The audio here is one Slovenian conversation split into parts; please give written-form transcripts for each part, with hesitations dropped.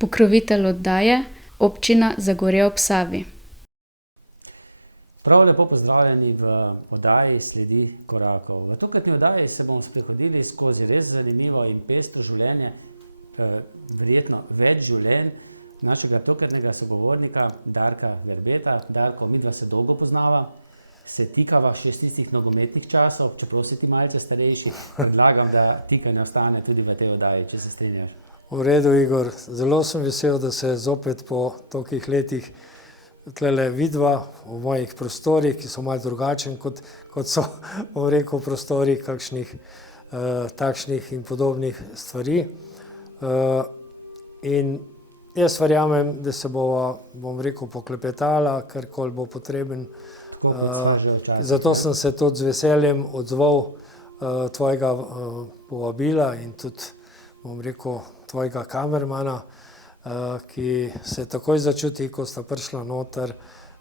Pokrovitelj oddaje: Občina Zagorje ob Savi. Prav lepo pozdravljeni v oddaji Sledi korakov. V tokratni oddaji se bomo sprehodili skozi res zanimivo in pestro življenje, verjetno več življenj našega tokratnega sogovornika Darka Verbeta. Darko, midva se dolgo poznava, se tikava še iz tistih nogometnih časov, čeprav si ti malce starejši. Predlagam, da tikanje ostane tudi v tej oddaji, če se strinjaš. V redu, Igor. Zelo sem vesel, da se zopet po tolikih letih tlele vidva v mojih prostorih, ki so malo drugačni, kot so, bom rekel, prostori kakšnih takšnih in podobnih stvari. In jaz verjamem, da se bova, bom rekel, poklepetala, karkoli bo potreben. Zato sem se tudi z veseljem odzval tvojega povabila in tudi, bom rekel, tvojega kamermana, ki se takoj začuti, ko sta prišla noter,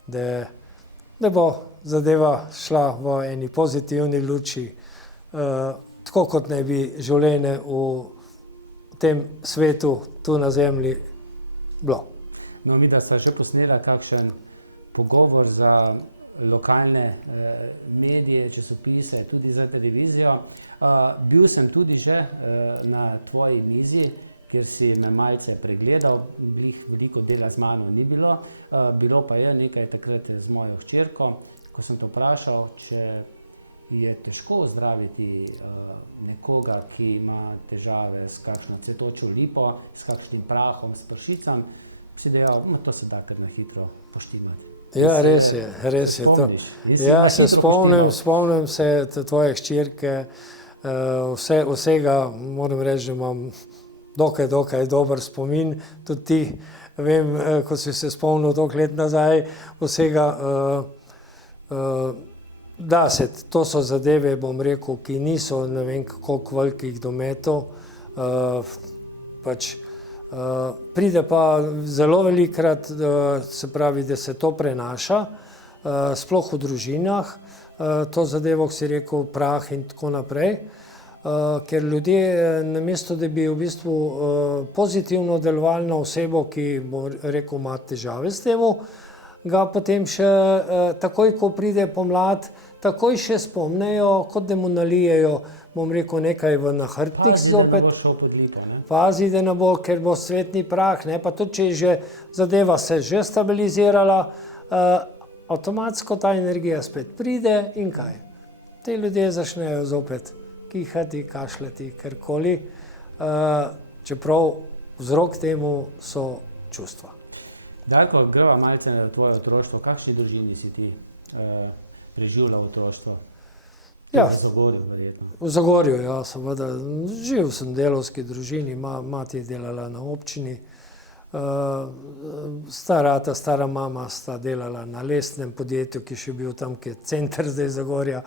da bo zadeva šla v eni pozitivni luči, tako kot naj bi življenje v tem svetu, tu na zemlji, bilo. No, midva sva že posnela kakšen pogovor za lokalne medije, časopise, tudi za televizijo. Bil sem tudi že na tvoji mizi, kjer si me malce pregledal, veliko dela z mano ni bilo, bilo pa je nekaj takrat z mojo hčerko, ko sem te vprašal, če je težko ozdraviti nekoga, ki ima težave s kakšno cvetočo lipo, s kakšnim prahom, s pršicami, si dejal, to se da kar na hitro poštimati. Ja, res je to. Ja, se spomnim se tvoje hčerke, vsega, moram reči, da imam dokaj dober spomin, tudi ti, vem, ko si se spomnil toliko let nazaj, vsega, da se, to so zadeve, bom rekel, ki niso ne vem koliko velikih dometov, pač pride pa zelo velikokrat, se pravi, da se to prenaša, sploh v družinah, to zadevo, ko si rekel, prah in tako naprej, ker ljudje, namesto da bi v bistvu pozitivno delovali na osebo, ki, bom rekel, ima težave s tem, ga potem še takoj, ko pride pomlad, takoj še spomnejo, kot da mu nalijejo, bom rekel, nekaj v nahrbtnik zopet. Pazi, da ne bo šel pod lipo, ne? Pazi, da ne bo, ker bo cvetni prah, ne, pa tudi, če je že zadeva se že stabilizirala, avtomatsko ta energija spet pride in kaj? Ti ljudje začnejo zopet kihati, kašljati, karkoli, čeprav vzrok temu so čustva. Darko, greva malce na tvoje otroštvo. V kakšni družini si ti preživljal otroštvo? Ja, V Zagorju, verjetno. v Zagorju, ja, seveda. Živel sem v delavski družini, mati je delala na občini, stara mama sta delala na lesnem podjetju, ki je še bil tam, ki je center zdaj Zagorja.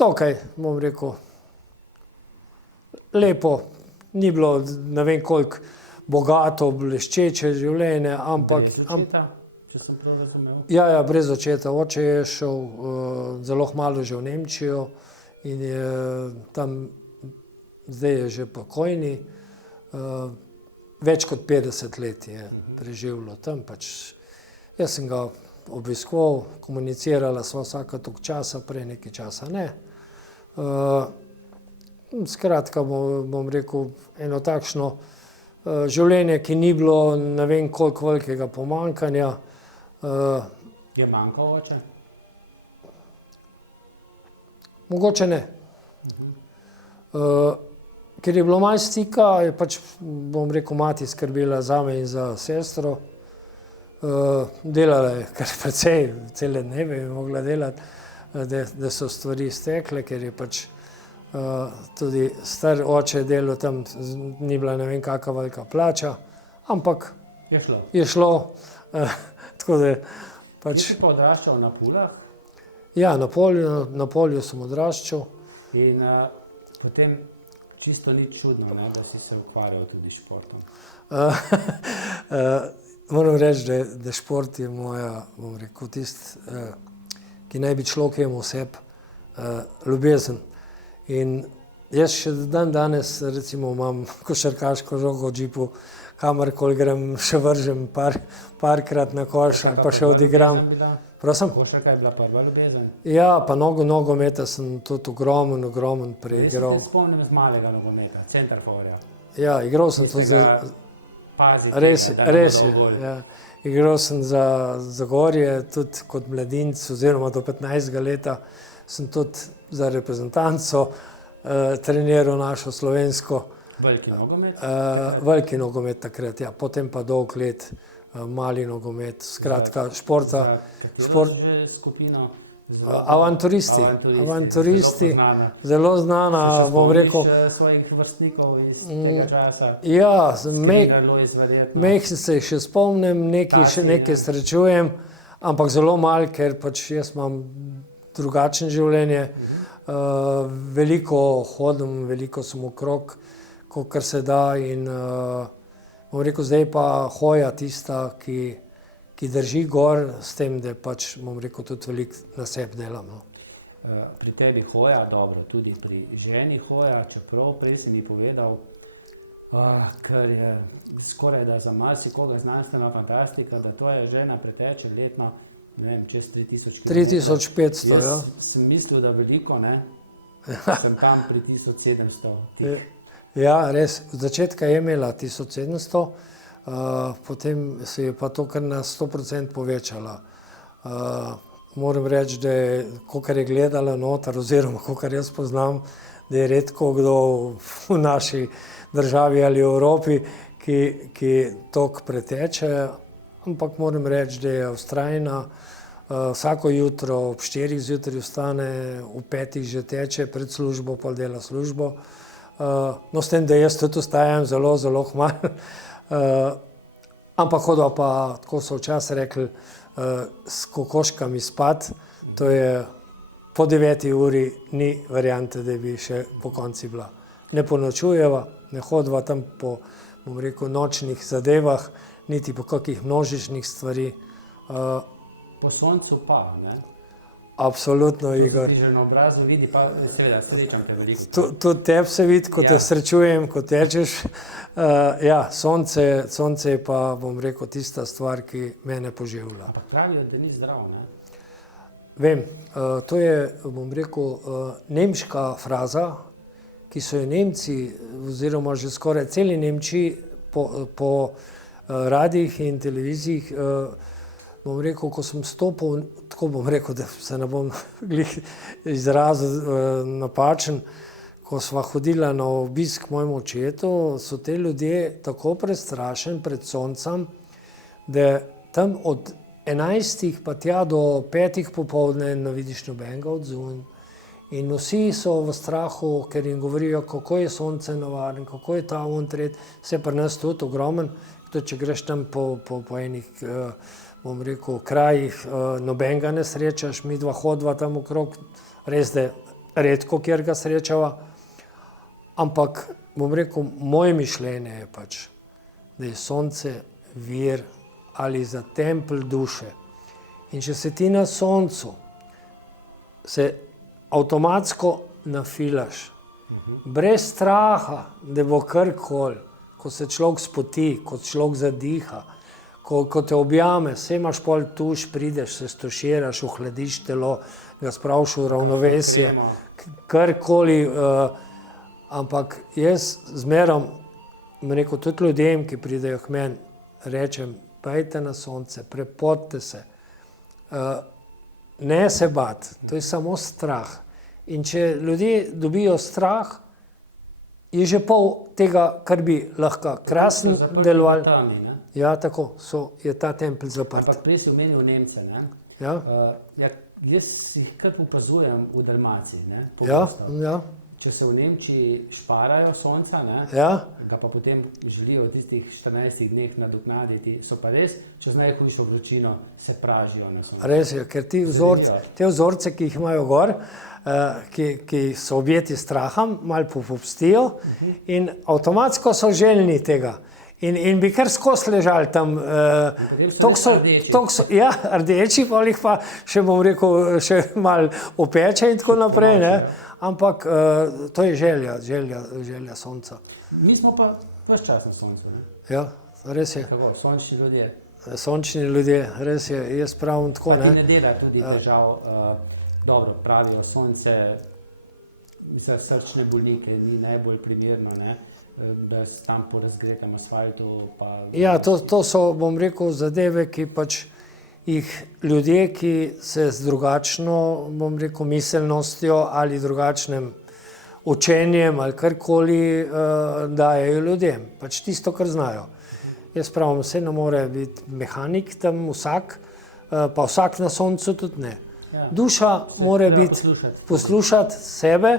Dokaj, bom rekel, lepo, ni bilo ne vem koliko bogato, bleščeče življenje, ampak... Brez očeta, če sem prav razumel? Ja, brez očeta. Oče je šel zelo kmalu že v Nemčijo in je tam, zdaj je že pokojni, več kot 50 let je preživljal tam, pač jaz sem ga obiskoval, komunicirala sva vsaka toliko časa, prej nekaj časa ne. Skratka, bom rekel, eno takšno življenje, ki ni bilo ne vem koliko velikega pomanjkanja. Je manjkal oče? Mogoče ne. Ker je bilo malo stika, je pač, bom rekel, mati skrbela zame in za sestro. Delala je kar precej, cele dneve je mogla delati, da so stvari stekle, ker je pač tudi star oče delal tam, ni bila ne vem kakva velika plača, ampak je šlo. Tako da pač... Ti si pa odraščal na Pulah? Ja, na polju sem odraščal. In potem čisto ni čudno, ne, da si se ukvarjal tudi s športom. Moram reči, da šport je moja, bom rekel, ki naj bi človek imel v sebi ljubezen. In Jaz še danes recimo imam košarkaško žogo v džipu, kamorkoli grem, še vržem parkrat na koš ali pa še odigram. Prosim? Košarka je bila prva ljubezen. Ja, pa nogometa sem tudi ogromen preigral. Jaz se spomnim z malega nogometa, centerforja. Ja, igral sem tudi za... Res je, ja. Igral sem za Zagorje, tudi kot mladinec, oziroma do 15. leta sem tudi za reprezentanco treniral našo slovensko. Veliki nogomet? Veliki nogomet takrat, ja. Potem pa dolg let mali nogomet, skratka športa. Katero že skupino? Avanturisti, zelo znana, bom rekel. Svojih vrstnikov iz tega časa? Ja, mehko se jih še spomnim, nekaj srečujem, ampak zelo malo, ker pač jaz imam drugačno življenje. Veliko hodim, veliko sem okrog, kolikor se da in bom rekel, zdaj pa hoja tista, ki drži gor s tem, da pač, bom rekel, tudi veliko na sebi delam. Pri tebi hoja, dobro, tudi pri ženi hoja, čeprav prej si mi povedal, kar je skoraj da za marsikoga znanstvena fantastika, da to je žena preteče letno, ne vem, čez 3000 km. 3500, ja. Jaz sem mislil, da veliko, ne? Sem tam pri 1700. Ja, res, od začetka je imela 1700, potem se je pa to kar na 100% povečala. Moram reči, da je, kakor je gledala noter, oziroma kakor jaz poznam, da je redko kdo v naši državi ali Evropi, ki toliko preteče, ampak moram reči, da je vztrajna. Vsako jutro ob 4 zjutraj vstane, v 5 že teče, pred službo pa dela službo. No, s tem, da jaz tudi ostajam zelo hmalo. Ampak hodva pa, tako so včasih rekli, s kokoškami spat, to je po 9 uri ni variante, da bi še po konci bila. Ne ponočujeva, ne hodva tam po, bom rekel, nočnih zadevah, niti po kakih množičnih stvari. Po soncu pa, ne? Absolutno, Igor. To se na obrazu vidi, pa seveda srečam te veliko. Tudi tebe se vidi, ko te srečujem, ko tečeš. Ja, sonce je pa, bom rekel, tista stvar, ki mene poživlja. Ampak pravijo, da ni zdrav, ne? Vem, to je, bom rekel, nemška fraza, ki so jo Nemci, oziroma že skoraj celi Nemčiji po radijih in televizijih, bom rekel, ko sem stopil, tako bom rekel, da se ne bom izrazil napačen, ko sva hodila na obisk mojemu očetu, so te ljudje tako prestrašeni pred soncem, da tam od 11 pa tja do 5 popoldne ne vidiš nobenega odzunj. In vsi so v strahu, ker jim govorijo, kako je sonce navaren, kako je ta tret, vse pri nas tudi ogromen, tudi če greš tam po enih, bom rekel, krajih, nobenega ne srečaš, mi dva hodva tam okrog, res da redko kjer ga srečava, ampak, bom rekel, moje mišljenje je pač, da je sonce vir ali za tempelj duše. In če se ti na soncu se avtomatsko nafilaš, brez straha, da bo karkoli, ko se človek spoti, ko človek zadiha, ko te objame, se imaš pol tuš, prideš, se stoširaš, ohladiš telo, ga spraviš v ravnovesje, karkoli, ampak jaz zmerom, rekel, tudi ljudem, ki pridejo k meni, rečem, pejte na sonce, prepodite se, ne se bati, to je samo strah. In če ljudje dobijo strah, je že pol tega, kar bi lahko krasno delovali. Ja, tako, je ta tempelj zaprt. Ampak prej si omenil Nemce, ne? Ja. Jaz jih kar opazujem v Dalmaciji, ne? Ja. Če se v Nemčiji šparajo sonca, ne? Ja. Ga pa potem želijo v tistih 14 dneh nadoknaditi, so pa res, čez najhujšo vročino se pražijo na soncu. Res je, ker te vzorce, ki jih imajo gor, ki so objeti strahom, malo popustijo in avtomatsko so željni tega. In bi kar skozi ležali tam. Ja, rdeči, polih pa še bom rekel, še malo opeče in tako naprej, ne. Ampak to je želja sonca. Mi smo pa ves čas na soncu, ne? Ja, res je. Kako, sončni ljudje. Sončni ljudje, res je, jaz pravim tako, Pa ti ne. ne dela tudi težav, dobro, pravijo, sonce za srčne bolnike ni najbolj primerno, ne? Da se tam po razgretem asfaltu pa... Ja, to so, bom rekel, zadeve, ki pač jih ljudje, ki se z drugačno, bom rekel, miselnostjo ali drugačnim učenjem ali karkoli dajejo ljudem. Pač tisto, kar znajo. Jaz pravim, vse ne more biti mehanik tam vsak, pa vsak na soncu tudi ne. Duša mora biti poslušati sebe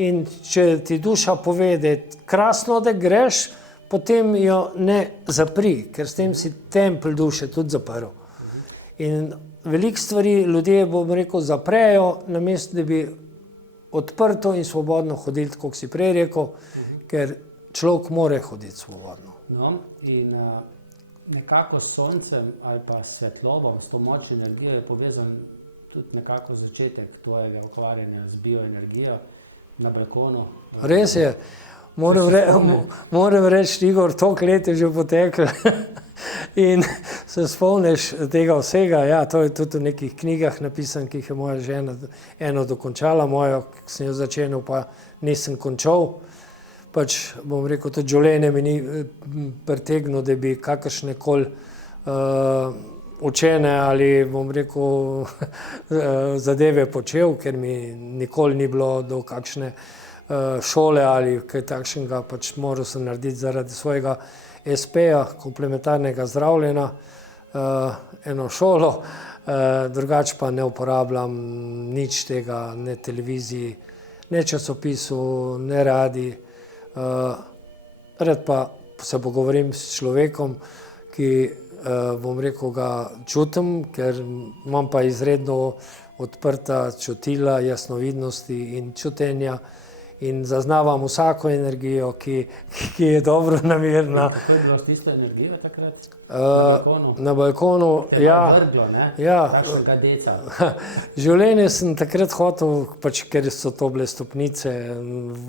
in če ti duša pove, da je krasno, da greš, potem jo ne zapri, ker s tem si tempelj duše tudi zaprl. In veliko stvari ljudje, bom rekel, zaprejo, namesto da bi odprto in svobodno hodili, tako si prej rekel, ker človek more hoditi svobodno. No, in nekako s soncem ali pa svetlobo, s to močno energijo je povezan tudi nekako začetek tvojega ukvarjanja z bioenergijo na balkonu. Res je. Moram reči, Igor, toliko let je že poteklo in se spomniš tega vsega. Ja, to je tudi v nekih knjigah napisan, ki jih je moja žena eno dokončala, mojo, ki sem jo začenil, pa nisem končal. Pač, bom rekel, tudi življenje mi ni pritegnilo, da bi kakršnekoli učene ali, bom rekel, zadeve počel, ker mi nikoli ni bilo do kakšne šole ali kaj takšnega, pač moral sem narediti zaradi svojega SP-ja, komplementarnega zdravljenja, eno šolo, drugače pa ne uporabljam nič tega, ne televiziji, ne časopisu, ne radij. Rad pa se pogovorim s človekom, ki, bom rekel, ga čutim, ker imam pa izredno odprta čutila jasnovidnosti in čutenja in zaznavam vsako energijo, ki je dobro namerna. Kako je bilo s tisto energijo takrat? Na balkonu, ja. Vrglo, ne? Ja. Kakšnega deca. Življenje sem takrat hotel, pač, ker so to bile stopnice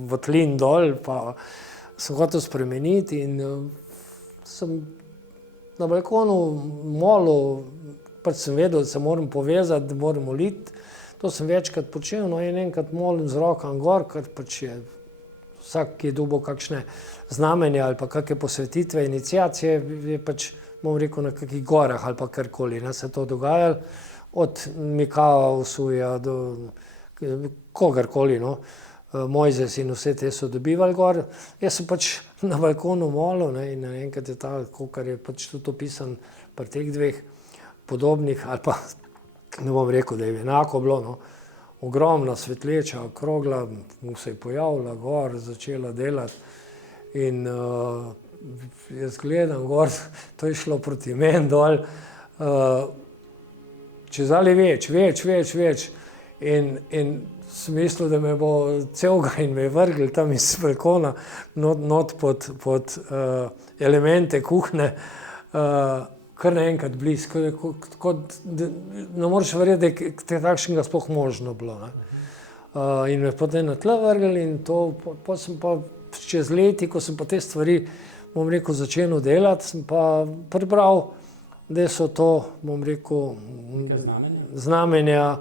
v tlin dol, pa sem hotel spremeniti in sem na balkonu molil, pač sem vedel, da se moram povezati, da moram moliti. To sem večkrat počel, no in enkrat molim z rokam gor, ker pač je vsak, ki je dobil kakšne znamenja ali pa kakšne posvetitve, iniciacije, je pač, bom rekel, na kakih gorah ali pa karkoli, ne, se to dogajalo. Od Mikava Usuja do kogarkoli, no. Mojzes in vse te so dobivali gor. Jaz sem pač na balkonu molil, ne, in enkrat je ta, kar je pač tudi opisan pri teh dveh podobnih, ali pa ne bom rekel, da je enako bilo, no. Ogromna svetleča, okrogla, se je pojavila gor, začela delati in jaz gledam gor, to je šlo proti meni dol, čezali več in sem mislil, da me bo celega in me je vrgel tam iz balkona not pod elemente kuhne, kar naenkrat blizu, kot ne moreš verjeti, da je takšnega sploh možno bilo, ne. In me potem na tla vrgli in to, potem sem pa čez leti, ko sem pa te stvari, bom rekel, začel delati, sem pa prebral, da so to, bom rekel, znamenja,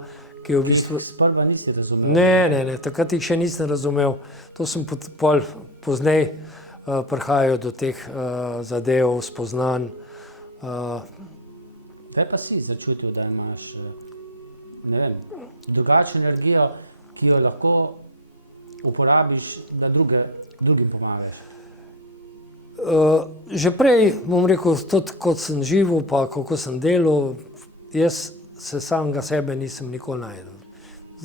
ki v bistvu... Sprva nisi razumel? Ne, takrat jih še nisem razumel. To sem pol poznej prihajal do teh zadev, spoznanj. Kaj pa si začutil, da imaš, ne vem, drugačno energijo, ki jo lahko uporabiš, da drugim pomagaš? Že prej, bom rekel, tudi kot sem živel, pa kako sem delal, jaz se samega sebe nisem nikoli našel.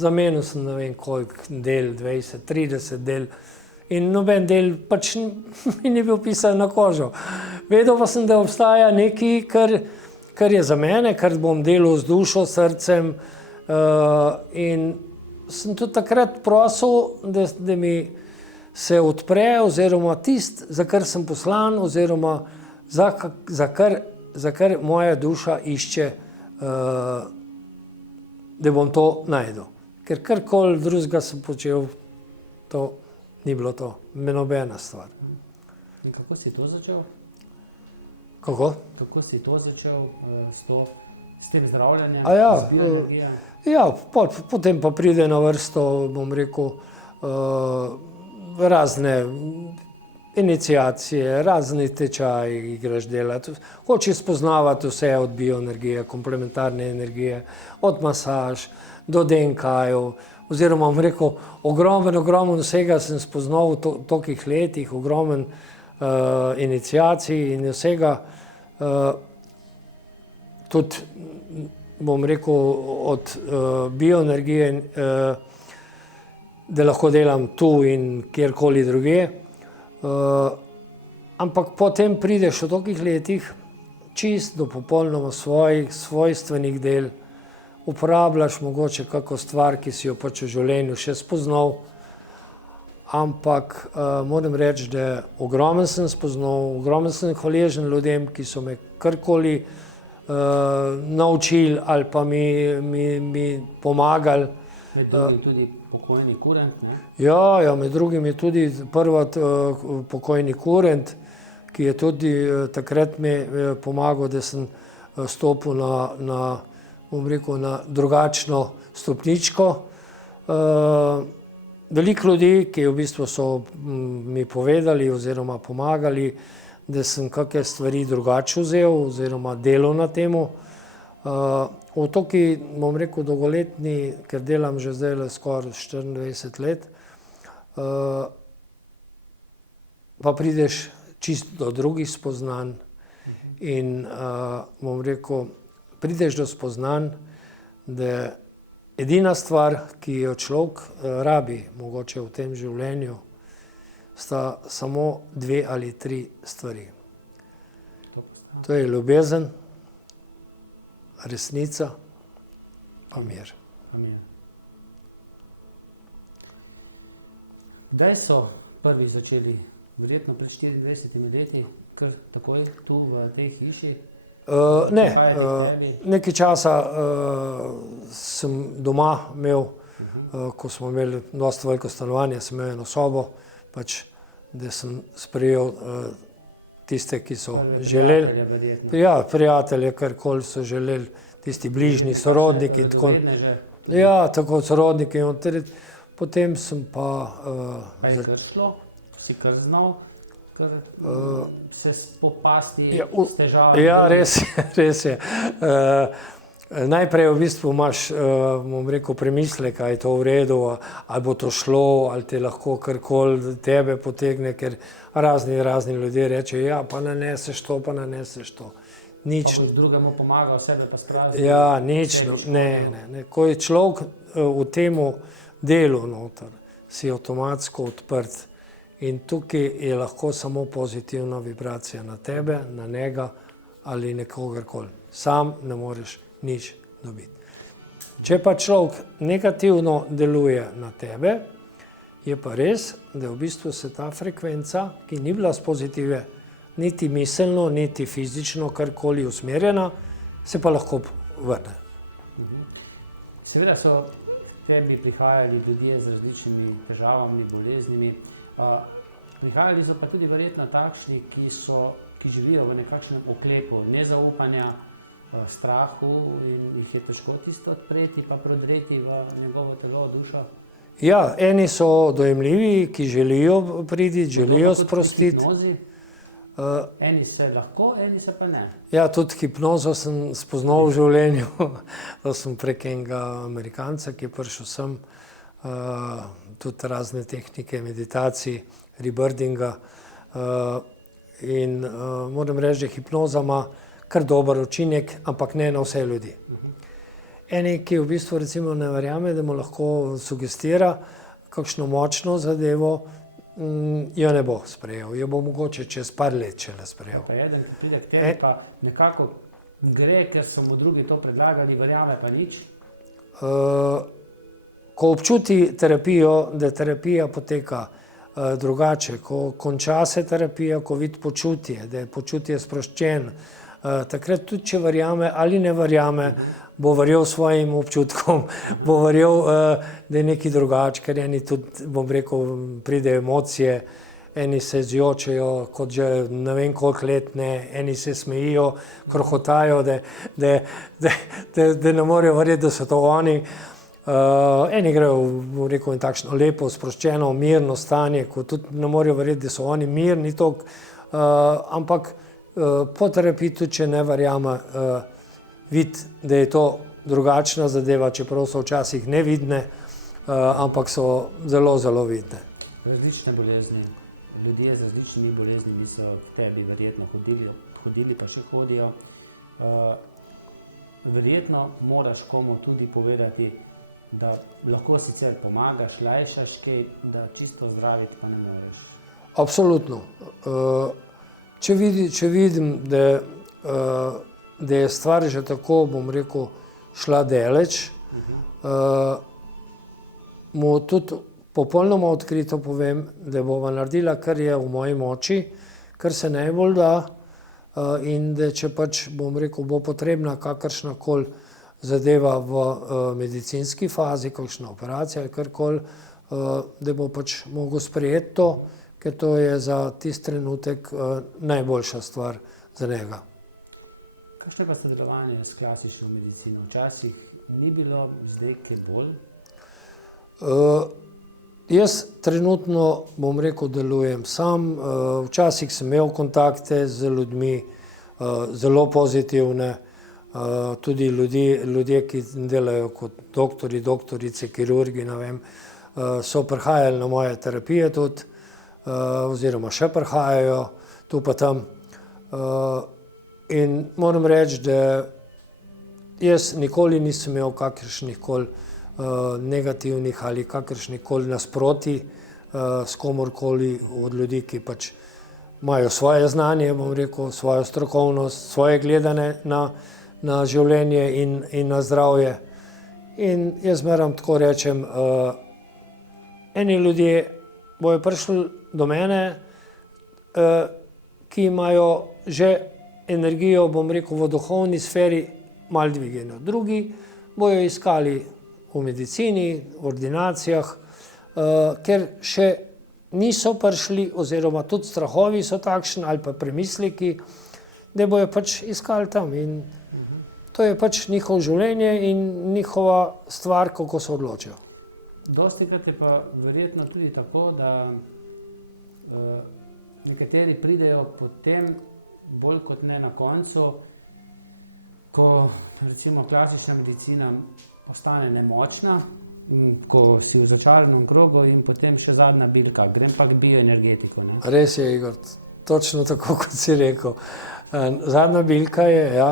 Zamenil sem ne vem koliko del, 20, 30 del in noben del pač mi ni bil pisan na kožo. Vedel pa sem, da obstaja nekaj, kar je za mene, kar bom delal z dušo, srcem in sem tudi takrat prosil, da mi se odpre oziroma tisto, za kar sem poslan oziroma za kar moja duša išče, da bom to najdel. Ker karkoli drugega sem počel, to ni bilo to, nobena stvar. In kako si to začel? Kako? Kako si to začel s tem zdravljenjem? Ja, z bioenergijo? ja, potem pa pride na vrsto, bom rekel, razne iniciacije, razni tečaji greš delati. Hočeš spoznavati vse od bioenergije, komplementarne energije, od masaž do DNK-jev, oziroma bom rekel, ogromen vsega sem spoznal v tolikih letih, ogromen iniciacij in vsega. Tudi, bom rekel, od bioenergije, da lahko delam tu in kjerkoli druge. Ampak potem prideš v tolikih letih čist do popolnoma svojstvenih del, uporabljaš mogoče kako stvar, ki si jo pač v življenju še spoznal, ampak moram reči, da ogromen sem spoznal, ogromen sem hvaležen ljudem, ki so me karkoli naučili ali pa mi pomagali. Med drugim tudi pokojni Kurent, ne? Ja, med drugim je tudi prvi pokojni Kurent, ki je tudi takrat mi pomagal, da sem stopil bom rekel, na drugačno stopničko. Veliko ljudi, ki v bistvu so mi povedali oziroma pomagali, da sem kakšne stvari drugače vzel oziroma delal na temu. V toki, bom rekel, dolgoletni, ker delam že zdaj skoraj 24 let, pa prideš čisto do drugih spoznanj in bom rekel, prideš do spoznanj, da edina stvar, ki jo človek rabi mogoče v tem življenju, sta samo 2 ali 3 stvari. To je ljubezen, resnica pa mir. Amen. Kdaj so prvi začeli, verjetno pred 24 leti, kar takoj tu v tej hiši? Ne, nekaj časa sem doma imel, ko smo imeli dosti veliko stanovanje, sem imel eno sobo, pač, da sem sprejel tiste, ki so želeli. Ja, prijatelje, karkoli so želeli, tisti bližnji, sorodniki. Ja, tako sorodniki. Potem sem pa... Kaj je kar šlo? Si kar znal? Se spopasti s težavami? Ja, res je. Najprej v bistvu imaš, bom rekel, premislek, ali je to v redu, ali bo to šlo, ali te lahko karkoli tebe potegne, ker razni ljudje rečejo, ja, pa naneseš to, pa naneseš to. Nič. Pa drugemu pomaga, sebe pa spravi. Ja, nič, ne. Ko je človek v temu delu noter, si avtomatsko odprt in tukaj je lahko samo pozitivna vibracija na tebe, na njega ali nekogarkoli. Sam ne moreš nič dobiti. Če pa človek negativno deluje na tebe, je pa res, da v bistvu se ta frekvenca, ki ni bila z pozitive, niti miselno, niti fizično karkoli usmerjena, se pa lahko vrne. Seveda so tebi prihajali ljudje z različnimi težavami, boleznimi. Prihajali so pa tudi verjetno takšni, ki živijo v nekakšnem oklepu nezaupanja, strahu in jih je težko tisto odpreti pa prodreti v njegovo telo, dušo. Ja, eni so dojemljivi, ki želijo priti, želijo sprostiti. Eni se lahko, eni se pa ne. Ja, tudi hipnozo sem spoznal v življenju. To sem prek enega Amerikanca, ki je prišel sem, tudi razne tehnike meditacij, rebirthinga. In moram reči, da hipnoza ima kar dober učinek, ampak ne na vse ljudi. Eni, ki v bistvu recimo ne verjame, da mu lahko sugestira kakšno močno zadevo, jo ne bo sprejel. Jo bo mogoče čez par let šele sprejel. Pa eden, ki pride k tebi, pa nekako gre, ker so mu drugi to predlagali, verjame pa nič. Ko občuti terapijo, da terapija poteka drugače. Ko konča se terapija, ko vidi počutje, da je počutje sproščeno, takrat tudi, če verjame ali ne verjame, bo verjel svojim občutkom, bo verjel, da je nekaj drugače, ker eni tudi, bom rekel, pridejo emocije, eni se zjočejo, kot že ne vem koliko let ne, eni se smejijo, krohotajo, da ne morejo verjeti, da so to oni. Eni grejo, bom rekel, in takšno lepo, sproščeno, mirno stanje, ko tudi ne morejo verjeti, da so oni mirni toliko, ampak po terapiji tudi, če ne verjame, vidi, da je to drugačna zadeva, čeprav so včasih nevidne, ampak so zelo, zelo vidne. Različne bolezni, ljudje z različnimi boleznimi so tebi verjetno hodili pa še hodijo. Verjetno moraš komu tudi povedati, da lahko sicer pomagaš, lajšaš kaj, da čisto zdraviti pa ne moreš. Absolutno. Če vidim, da je stvar že tako, bom rekel, šla daleč, mu tudi popolnoma odkrito povem, da bova naredila, kar je v moji moči, kar se najbolj da, in da če pač, bom rekel, bo potrebna kakršnakoli zadeva v medicinski fazi, kakšna operacija ali karkoli, da bo pač mogel sprejeti to, ker to je za tisti trenutek najboljša stvar za njega. Kakšno je pa sodelovanje s klasično medicino? Včasih ni bilo, zdaj kaj bolj? Jaz trenutno, bom rekel, delujem sam. Včasih sem imel kontakte z ljudmi, zelo pozitivne, tudi ljudje, ki delajo kot doktori, doktorice, kirurgi, ne vem, so prihajali na moje terapije tudi, oziroma še prihajajo tu pa tam. In moram reči, da jaz nikoli nisem imel kakršnikoli negativnih ali kakršnikoli nasproti s komorkoli od ljudi, ki pač imajo svoje znanje, bom rekel, svojo strokovnost, svoje gledanje na življenje in na zdravje. In jaz moram tako rečem, eni ljudje bojo prišli do mene, ki imajo že energijo, bom rekel, v duhovni sferi malo dvignjeno. Drugi bojo iskali v medicini, v ordinacijah, ker še niso prišli, oziroma tudi strahovi so takšni ali pa premisleki, da bojo pač iskali tam. In to je pač njihovo življenje in njihova stvar, kako se odločijo. Dostikrat je pa verjetno tudi tako, da nekateri pridejo potem bolj kot ne na koncu, ko recimo klasična medicina ostane nemočna, ko si v začaranem krogu in potem še zadnja bilka, grem pa k bioenergetiko. Ne? Res je, Igor, točno tako, kot si rekel. Zadnja bilka je, ja.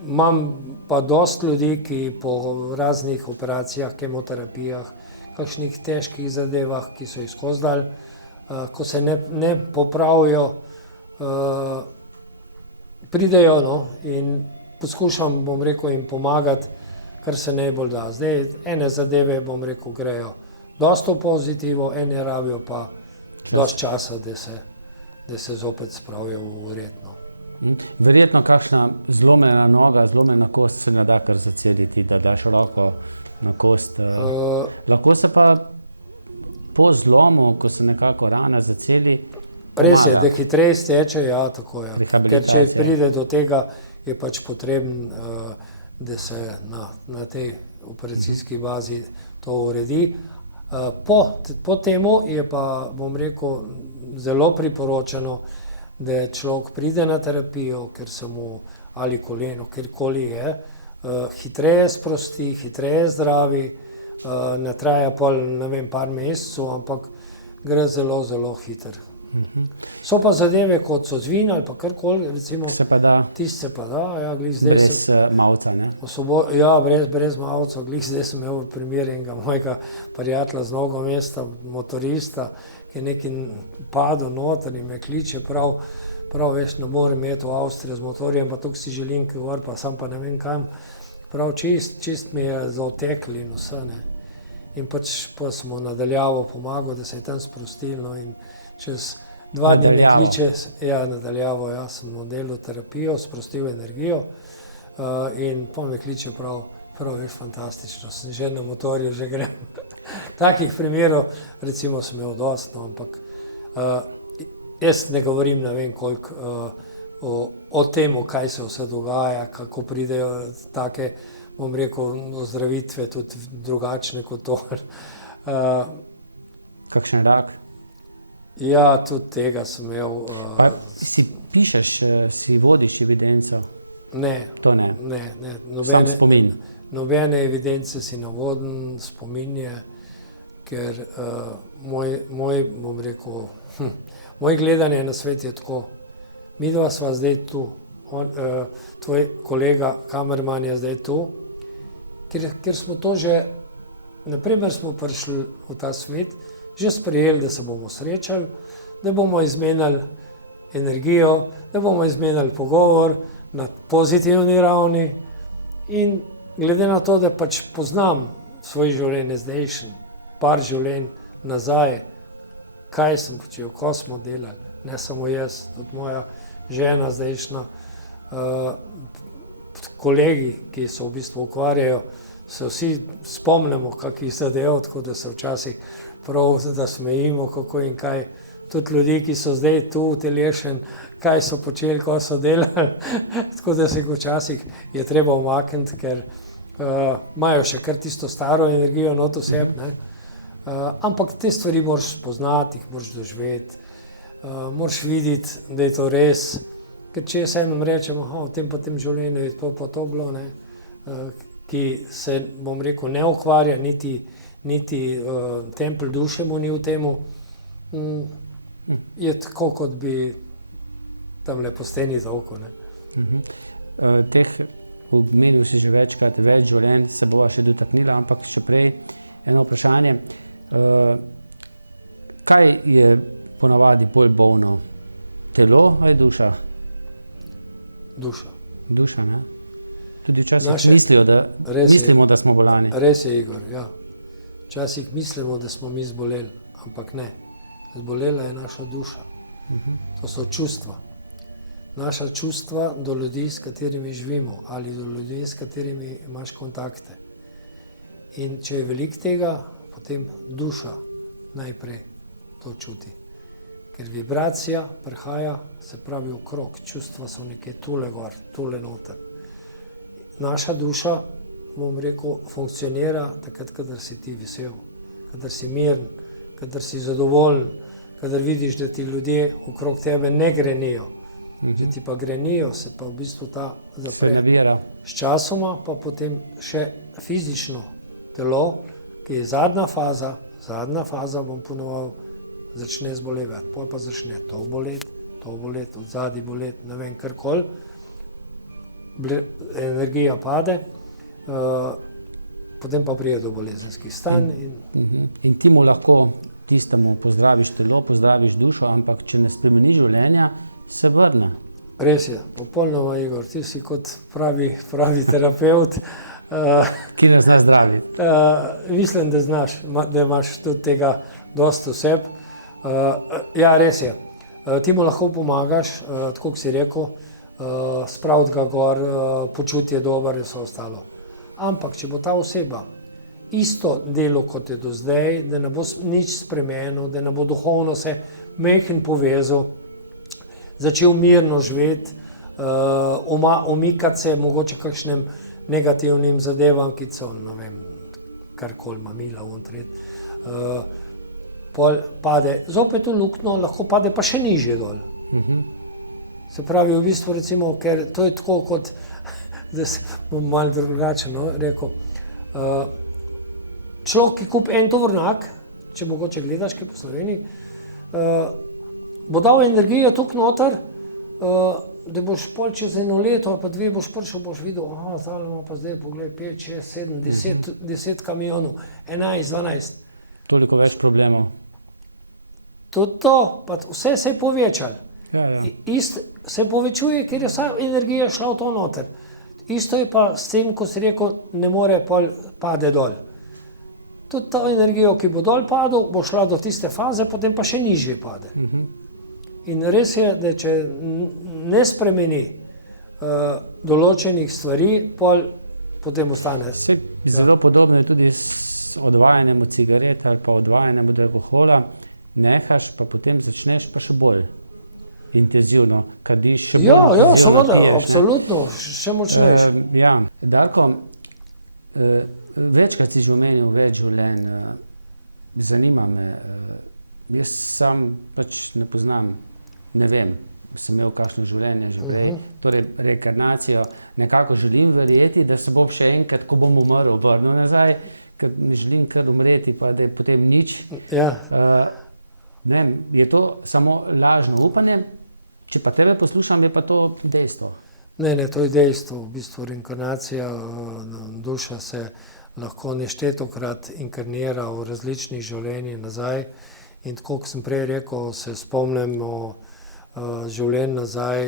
Imam pa dosti ljudi, ki po raznih operacijah, kemoterapijah, kakšnih težkih zadevah, ki so jih skozi dali, ko se ne popravijo, pridejo, no, in poskušam, bom rekel, jim pomagati, kar se najbolj da. Zdaj, ene zadeve, bom rekel, grejo dosti v pozitivo, ene rabijo pa dosti časa, da se zopet spravijo v red, no. Verjetno kakšna zlomljena noga, zlomljena kost se ne da kar zaceliti, da daš roko na kost. Lahko se pa po zlomu, ko se nekako rana zaceli, res je, da hitreje steče, ja, tako je. Ker če pride do tega, je pač potreben, da se na tej operacijski bazi to uredi. Po temu je pa, bom rekel, zelo priporočeno, da človek pride na terapijo, ker se mu ali koleno, kjerkoli je, hitreje sprosti, hitreje zdravi, ne traja pol, ne vem, par mesecev, ampak gre zelo, zelo hiter. So pa zadeve, kot so zvin ali pa karkoli, recimo, tiste se pa da, ja, glih zdaj brez mavca, ne? Ja, brez mavca, glih zdaj sem imel primer enega mojega prijatelja z Novega mesta, motorista, ki je nekaj padel noter in me kliče, prav, veš, ne morem iti v Avstrijo z motorjem, pa tukaj si želim gor, pa sam pa ne vem kam. Prav čist mi je zaotekli in vse, ne. in pač pa smo nadaljavo pomagal, da se je tam sprostilo, no, in čez 2 dni me kliče, nadaljavo, sem delal terapijo, sprostil energijo, in pa me kliče prav, veš, fantastično, sem že na motorju, že grem. Takih primerov, recimo, sem imel dosti, no, ampak jaz ne govorim, ne vem koliko, o tem, kaj se vse dogaja, kako pridejo take, bom rekel, ozdravitve tudi drugačne kot to. Kakšen rak? Ja, tudi tega sem imel. Si pišeš, si vodiš evidenco? Ne, to ne. Ne. Sam spomin? Nobene evidence si ne vodim, spominje, ker bom rekel, moj gledanje na svet je tako. Midva sva zdaj tu, tvoj kolega kamerman je zdaj tu, ker smo to že, naprimer smo prišli v ta svet, že sprejeli, da se bomo srečali, da bomo izmenjali energijo, da bomo izmenjali pogovor na pozitivni ravni, in glede na to, da pač poznam svoj življenje zdajšnji, par življenj nazaj, kaj sem počel, ko smo delali, ne samo jaz, tudi moja žena zdajšnja, kolegi, ki se v bistvu ukvarjajo, se vsi spomnimo kakih zadev, tako da se včasih prav, da smejimo kako in kaj. Tudi ljudi, ki so zdaj tu utelešeni, kaj so počeli, ko so delali, tako da se včasih je treba umakniti, ker imajo še kar tisto staro energijo not v sebi, ne. Ampak te stvari moraš spoznati, jih moraš doživeti, moraš videti, da je to res, ker če jaz enem rečem, v tem pa tem življenju je to bilo, ne, ki se, bom rekel, ne ukvarja, niti tempelj duše mu ni v temu, je tako, kot bi tamle po steni za oko, ne. Omenil si že večkrat, več življenj se bova še dotaknila, ampak še prej eno vprašanje. Kaj je ponavadi bolj bolno? Telo ali duša? Duša. Duša, ne? Tudi včasih mislimo, da smo bolani. Res je, Igor, ja. Včasih mislimo, da smo mi zboleli, ampak ne. Zbolela je naša duša. To so čustva. Naša čustva do ljudi, s katerimi živimo, ali do ljudi, s katerimi imaš kontakte. In če je veliko tega, potem duša najprej to čuti. Ker vibracija prihaja, se pravi okrog, čustva so nekje tule gor, tule noter. Naša duša, bom rekel, funkcionira takrat, kadar si ti vesel, kadar si miren, kadar si zadovoljen, kadar vidiš, da ti ljudje okrog tebe ne grenijo. Če ti pa grenijo, se pa v bistvu ta zapre. S časoma pa potem še fizično telo, ki je zadnja faza, bom ponovil, začne zbolevati. Potem pa začne to boleti, od zadaj boleti, ne vem, karkoli. Energija pade, potem pa pride do bolezenskih stanj. In ti mu lahko tistemu pozdraviš telo, pozdraviš dušo, ampak če ne spremeni življenja, se vrne. Res je, popolnoma, Igor, ti si kot pravi terapevt. Ki ne zna zdravi. Mislim, da znaš, da imaš tudi tega dosti oseb. Ja, res je. Ti mu lahko pomagaš, tako kot si rekel, spraviti ga gor, počutje dobro in vse ostalo. Ampak, če bo ta oseba isto delo, kot je do zdaj, da ne bo nič spremenil, da ne bo duhovno se mehko povezal, začel mirno živeti, umikati se mogoče kakšnim negativnim zadevam, ki so, ne vem, karkoli mamila vntret, pol pade zopet v luknjo, lahko pade pa še nižje dol. Se pravi, v bistvu recimo, ker to je tako kot, da se bom malo drugače rekel, človek, ki kupi en tovornjak, če mogoče gledaš kaj po Sloveniji, bo dal energijo tukaj noter, da boš pol čez 1 leto ali pa 2 boš prišel, boš videl, zdaj ima pa zdaj, poglej, 5, 6, 7, 10 kamionov, 11, 12. Toliko več problemov. Tudi to, pa vse se je povečalo. Ja. Se povečuje, ker je vsa energija šla v to noter. Isto je pa s tem, ko si rekel, ne more pol pade dol. tudi to energijo, ki bo dol padel, bo šla do tiste faze, potem pa še nižje pade. In res je, da če ne spremeni določenih stvari, potem ostane. Zelo podobno je tudi s odvajanjem od cigaret ali pa odvajanjem od alkohola. Nehaš, pa potem začneš pa še bolj intenzivno kadiš. Ja, seveda, absolutno, še močnejši. Ja, Darko, večkrat si že omenil več življenj, zanima me, jaz sam pač ne poznam, ne vem, sem imel kakšno življenje že prej, torej reinkarnacijo, nekako želim verjeti, da se bom še enkrat, ko bom umrl, vrnil nazaj, ker ne želim kar umreti, pa da je potem nič. Ja. Ne vem, je to samo lažno upanje, če pa tebe poslušam, je pa to dejstvo. Ne, to je dejstvo, v bistvu reinkarnacija, duša se lahko neštetokrat inkarnira v različnih življenjih nazaj in tako, kot sem prej rekel, se spomnimo življenj nazaj,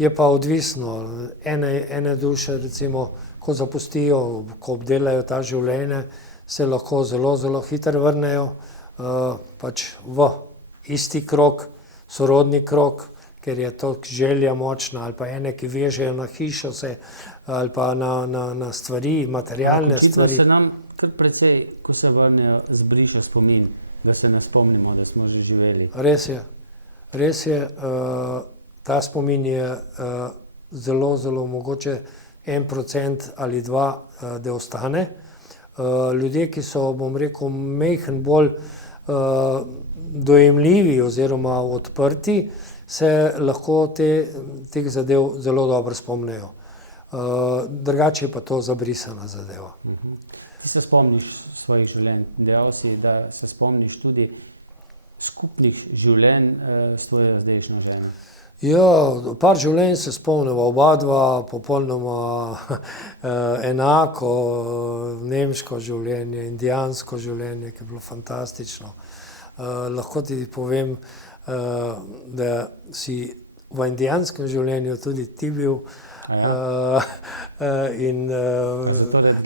je pa odvisno, ene duše recimo, ko zapustijo, ko obdelajo ta življenje, se lahko zelo, zelo hitro vrnejo, pač v isti krog, sorodni krog, ker je to želja močna, ali pa ene, ki vežejo na hišo se, ali pa na stvari, materialne stvari. Se nam kar precej, ko se vrnejo, zbriše spomin, da se ne spomnimo, da smo že živeli. Res je, ta spomin je zelo, zelo mogoče 1% ali 2%, da ostane. Ljudje, ki so, bom rekel, majhen bolj dojemljivi oziroma odprti, se lahko teh zadev zelo dobro spomnijo. Drugače je pa to zabrisana zadeva. Ti se spomniš svojih življenj, dejal si, da se spomniš tudi skupnih življenj s tvojo zdajšnjo ženo. Ja, par življenj se spomnimo, oba dva popolnoma enako, nemško življenje, indijansko življenje, ki je bilo fantastično. Lahko ti povem, da si v indijanskem življenju tudi ti bil in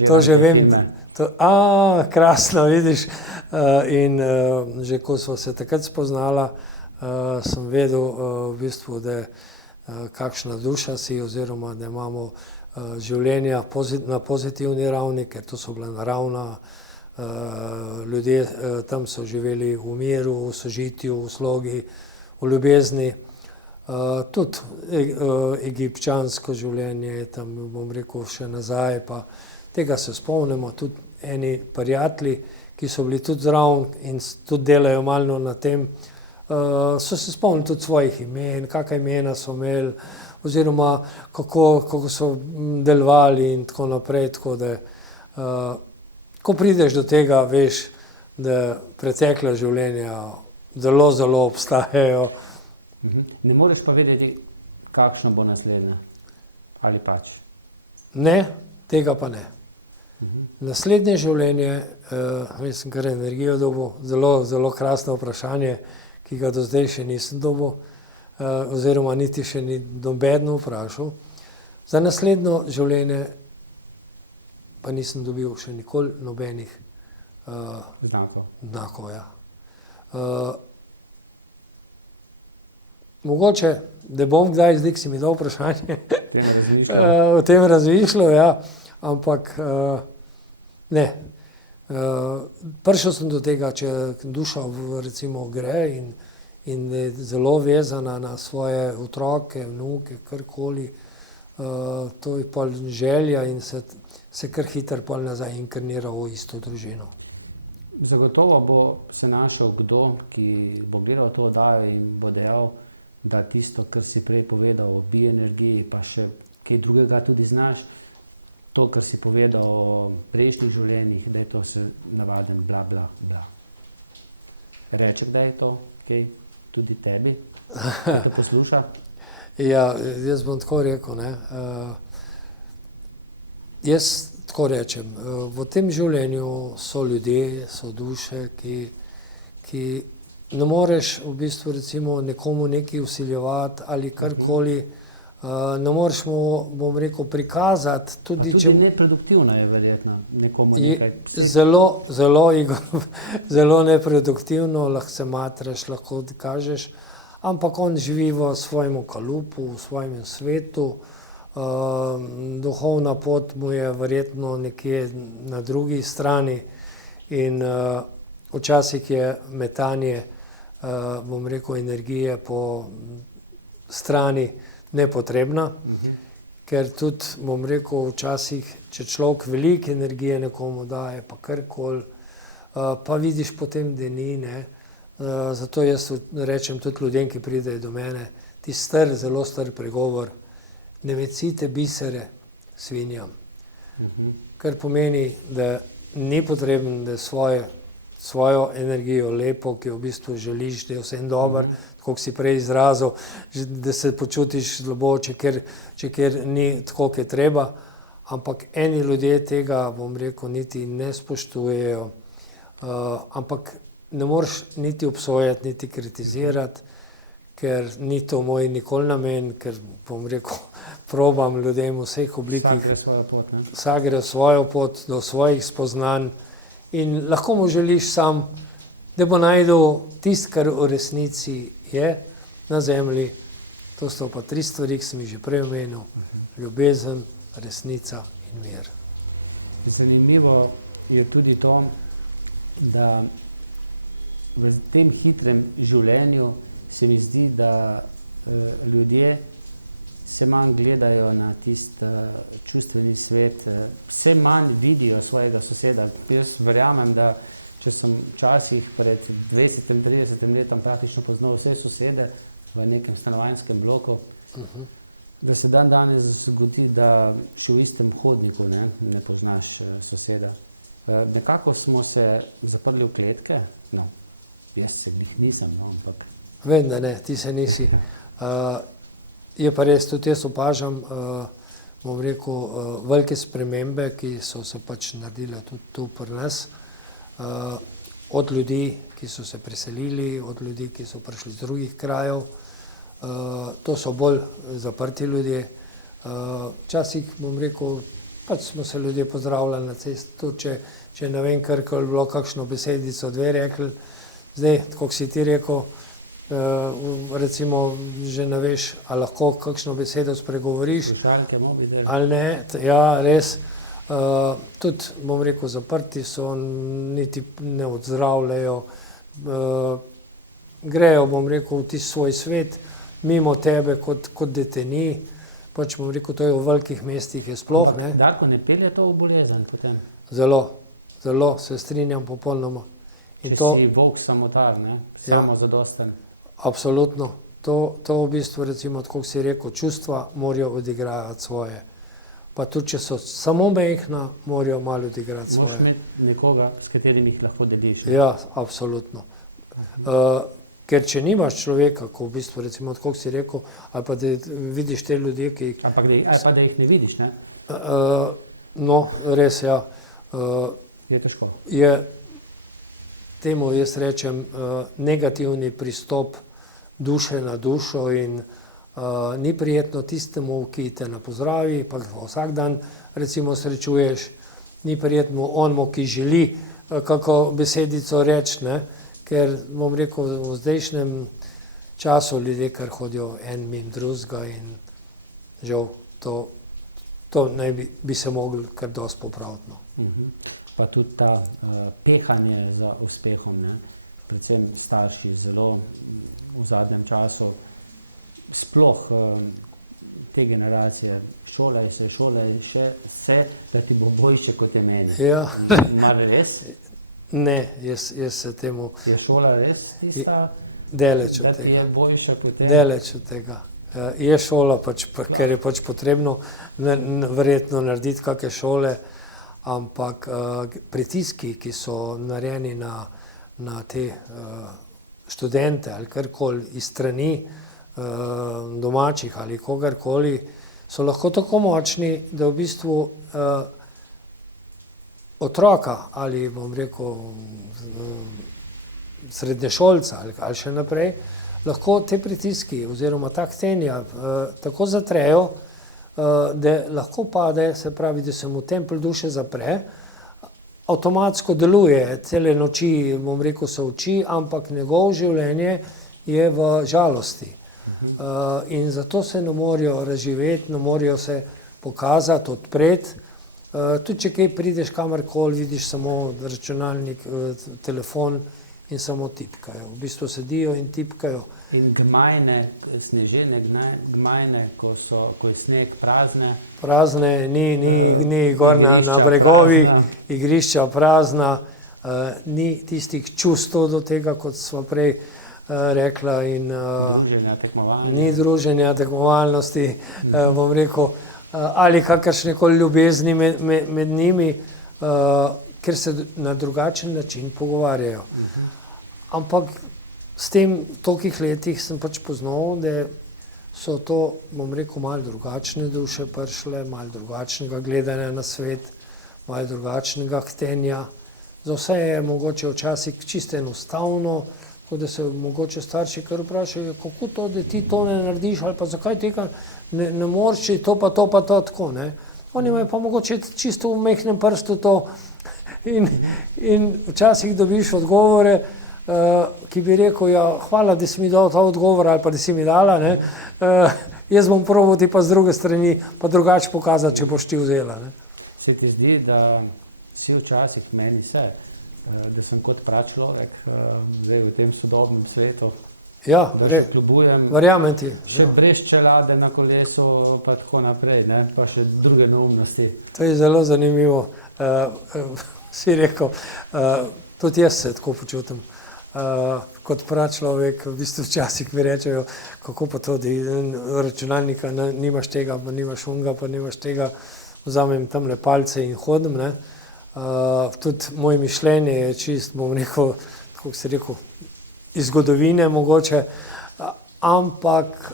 to že vem. Krasno, vidiš. In že ko sva se takrat spoznala, sem vedel v bistvu, da kakšna duša si oziroma da imamo življenja na pozitivni ravni, ker to so bila naravna, ljudje tam so živeli v miru, v sožitju, v slogi, v ljubezni. Tudi egipčansko življenje je tam, bom rekel, še nazaj, pa tega se spomnimo, tudi eni prijatelji, ki so bili tudi zraven in tudi delajo malo na tem, so se spomnili tudi svojih imen, kakšna imena so imeli, oziroma kako so delovali in tako naprej, tako da ko prideš do tega, veš, da pretekla življenja zelo, zelo obstajajo. Ne moreš pa vedeti, kakšno bo naslednja, ali pač? Ne, tega pa ne. Naslednje življenje, mislim, kar energijo dobil, zelo, zelo krasno vprašanje, ki ga do zdaj še nisem dobil, oziroma niti še ni nobeden vprašal. Za naslednjo življenje pa nisem dobil še nikoli nobenih znakov. Ja. Mogoče, da bom kdaj, zdaj, ki si mi dal vprašanje, o tem razmišljal, ja, ampak ne. Prišel sem do tega, če duša recimo gre in je zelo vezana na svoje otroke, vnuke, karkoli, to je pol želja in se kar hitro pol nazaj inkarnira v isto družino. Zagotovo bo se našel kdo, ki bo gledal to oddajo in bo dejal, da tisto, kar si prej povedal o bioenergiji, pa še kaj drugega tudi znaš, to, kar si povedal o prejšnjih življenjih, da je to vse navaden bla, bla, bla. Reče, da je to kaj tudi tebi, da te posluša? Ja, jaz bom tako rekel, ne. Jaz tako rečem, v tem življenju so ljudje, so duše, ki ne moreš v bistvu recimo nekomu nekaj vsiljevati ali karkoli, Ne moreš mu, bom rekel, prikazati, tudi če neproduktivno je verjetno nekomu je nekaj. zelo, Igor, zelo neproduktivno, lahko se matraš, lahko kažeš, ampak on živi v svojem kalupu, v svojem svetu, duhovna pot mu je verjetno nekje na drugi strani in včasih je metanje, bom rekel, energije po strani nepotrebna, ker tudi, bom rekel, včasih, če človek veliko energije nekomu daje, pa karkoli, pa vidiš potem, da ni, ne. Zato jaz rečem tudi ljudem, ki pridejo do mene, ti star, zelo star pregovor, ne mecite bisere svinjam. Kar pomeni, da ni potrebno, da svojo energijo lepo, ki jo v bistvu želiš, da je vsem dober, tako kot si prej izrazil, da se počutiš slabo, če kjer ni tako, kot je treba, ampak eni ljudje tega, bom rekel, niti ne spoštujejo, ampak ne moreš niti obsojati, niti kritizirati, ker ni to moj nikoli namen, ker, bom rekel, probam ljudem v vseh oblikih. Vsak gre svojo pot, do svojih spoznanj in lahko mu želiš sam, da bo najdel tisto, kar v resnici je na zemlji. To so pa 3 stvari, ki sem jih že prej omenil. Ljubezen, resnica in mir. Zanimivo je tudi to, da v tem hitrem življenju se mi zdi, da ljudje se manj gledajo na tisti čustveni svet, vse manj vidijo svojega soseda. Jaz verjamem, da če sem včasih pred 20-30 letom praktično poznal vse sosede v nekem stanovanjskem bloku, da se danes zgodi, da še v istem hodniku ne poznaš soseda. Nekako smo se zaprli v kletke, no, jaz se glih nisem, no, ampak vem, da ne, ti se nisi. Je pa res, tudi jaz opažam, bom rekel, velike spremembe, ki so se pač naredile tudi tu pri nas. Od ljudi, ki so se preselili, od ljudi, ki so prišli z drugih krajev. To so bolj zaprti ljudje. Včasih, bom rekel, pač smo se ljudje pozdravljali na cesti, tudi če ne vem, karkoli bilo, kakšno besedico, 2 rekli. Zdaj, tako si ti rekel, recimo, že ne veš, ali lahko kakšno besedo spregovoriš, ali ne, ja, res. Tudi, bom rekel, zaprti so, niti ne odzdravljajo, grejo, bom rekel, v tisti svoj svet, mimo tebe, kot da te ni. Pač, bom rekel, to je v velikih mestih je sploh, ne. Darko, ne pelje to v bolezen potem? Zelo, se strinjam popolnoma. Če si volk samotar, ne, samozadosten. Absolutno. To v bistvu, recimo, tako si rekel, čustva morajo odigrati svoje. Pa tudi, če so samo majhna, morajo malo odigrati svoje. Moraš imeti nekoga, s katerim jih lahko deliš. Ja, absolutno. Ker če nimaš človeka, ko v bistvu, recimo, tako si rekel, ali pa da vidiš te ljudje, ki jih... Ali pa da jih ne vidiš, ne? No, res, ja. Je težko. Je temu, jaz rečem, negativni pristop duše na dušo in ni prijetno tistemu, ki te ne pozdravi, pa vsak dan, recimo, srečuješ, ni prijetno onemu, ki želi kako besedico reči, ne, ker, bom rekel, v zdajšnjem času ljudje kar hodijo en mimo drugega in žal to naj bi se mogli kar dosti popraviti, no. Pa tudi ta pehanje za uspehom, ne, predvsem starši zelo v zadnjem času, sploh te generacije, šolaj še vse, da ti bo boljše, kot je meni. Ja. Mar res? Ne, jaz se temu... Je šola res tista, daleč od da ti tega. je boljša, kot je? Daleč od tega. Je šola, ker je pač potrebno verjetno narediti kakšne šole, ampak pritiski, ki so narejeni na te študente ali karkoli iz strani domačih ali kogarkoli, so lahko tako močni, da v bistvu otroka ali, bom rekel, srednješolca ali še naprej, lahko te pritiski oziroma ta htenja tako zatrejo, da lahko pade, se pravi, da se mu tempelj duše zapre, avtomatsko deluje, cele noči, bom rekel, se uči, ampak njegovo življenje je v žalosti. In zato se ne morejo razživeti, ne morejo se pokazati, odpreti. Tudi če kaj prideš kamorkoli, vidiš samo računalnik, telefon in samo tipkajo. V bistvu sedijo in tipkajo. In gmajne, snežene gmajne, ko je sneg prazne. Prazne, ni gor na bregovih, igrišča prazna, ni tistih čustev do tega, kot smo prej rekla, in ni druženja, tekmovalnosti, bom rekel, ali kakršnekoli ljubezni med njimi, ker se na drugačen način pogovarjajo. Ampak s tem tolikih letih sem pač poznal, da so to, bom rekel, malo drugačne duše prišle, malo drugačnega gledanja na svet, malo drugačnega htenja. Za vse je mogoče včasih čisto enostavno, tako da se mogoče starši kar vprašajo, kako to, da ti to ne narediš, ali pa zakaj tega ne moreš, če to pa to tako, ne. Oni imajo pa mogoče čisto v majhnem prstu to in včasih dobiš odgovore, ki bi rekel, ja, hvala, da si mi dal ta odgovor, ali pa da si mi dala, ne. Jaz bom probal ti pa z druge strani pa drugače pokazati, če boš ti vzela, ne. Se ti zdi, da si včasih, meni se, da sem kot pračlovek zdaj v tem sodobnem svetu, Ja, klubujem, verjamem ti. še brez čelade na kolesu, pa tako naprej, ne, pa še druge neumnosti. To je zelo zanimivo. Si rekel, tudi jaz se tako počutim. Kot pračlovek, v bistvu včasih mi rečejo, kako pa to, da računalnika nimaš tega, pa nimaš onega, pa nimaš tega, vzamem tamle palce in hodim, ne. Tudi moje mišljenje je čist, bom rekel, tako si rekel, iz zgodovine mogoče, ampak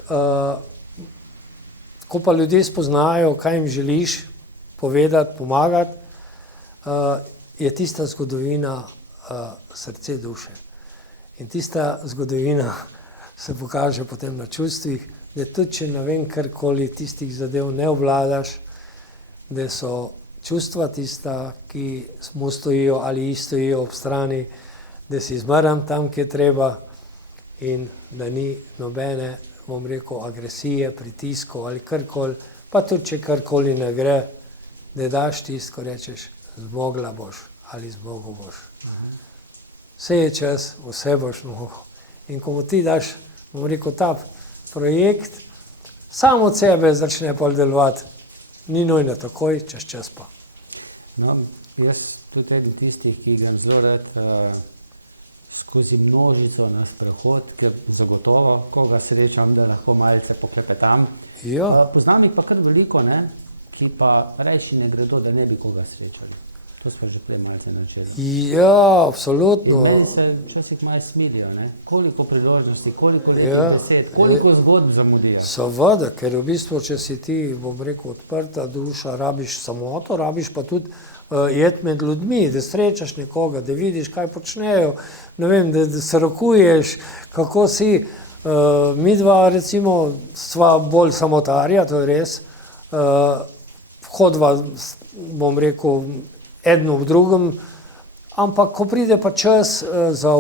ko pa ljudje spoznajo, kaj jim želiš povedati, pomagati, je tista zgodovina srce duše. In tista zgodovina se pokaže potem na čustvih, da tudi če ne vem karkoli tistih zadev ne obvladaš, da so čustva tista, ki mu stojijo ali stojijo ob strani, da si zmeraj tam, kjer treba, in da ni nobene, bom rekel, agresije, pritiskov ali karkoli, pa tudi če karkoli ne gre, da daš tisto, ko rečeš, zmogla boš ali zmogel boš. Vse je čas, vse boš mogel. In ko mu ti daš, bom rekel, ta projekt, samo od sebe začne pol delovati, ni nujno takoj, čas pa. No, jaz tudi eden tistih, ki ga zelo rad skozi množico na sprehod, ker zagotovo, ko ga srečam, da lahko malce poklepetam. Ja. Poznam jih pa kar veliko, ne, ki pa rajši ne gredo, da ne bi koga srečali. To smo že prej malce načeli. Ja, absolutno. In meni se včasih malo smilijo, ne, koliko priložnosti, koliko besed, koliko zgodb zamudijo. Seveda, ker v bistvu, če si ti, bom rekel, odprta duša, rabiš samoto, rabiš pa tudi jeti med ljudmi, da srečaš nekoga, da vidiš, kaj počnejo, ne vem, da se rokuješ, kako si. Midva, recimo, sva bolj samotarja, to je res, hodva, bom rekel, eden v drugem, ampak ko pride pa čas za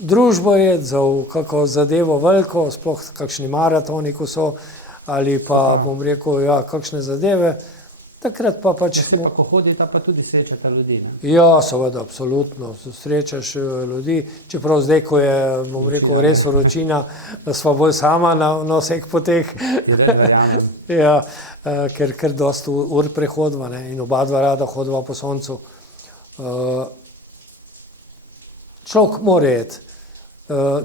družbo je, za kako zadevo veliko, sploh kakšni maratoni, ko so, ali pa, bom rekel, ja, kakšne zadeve, takrat pa pač... Se pa ko hodita, pa tudi srečata ljudi, ne? Ja, seveda, absolutno, srečaš ljudi, čeprav zdaj, ko je, bom rekel, res vročina, da sva bolj sama na vseh poteh. Ja, ker dosti ur prehodva, ne, in oba dva rada hodva po soncu. Človek mora jeti.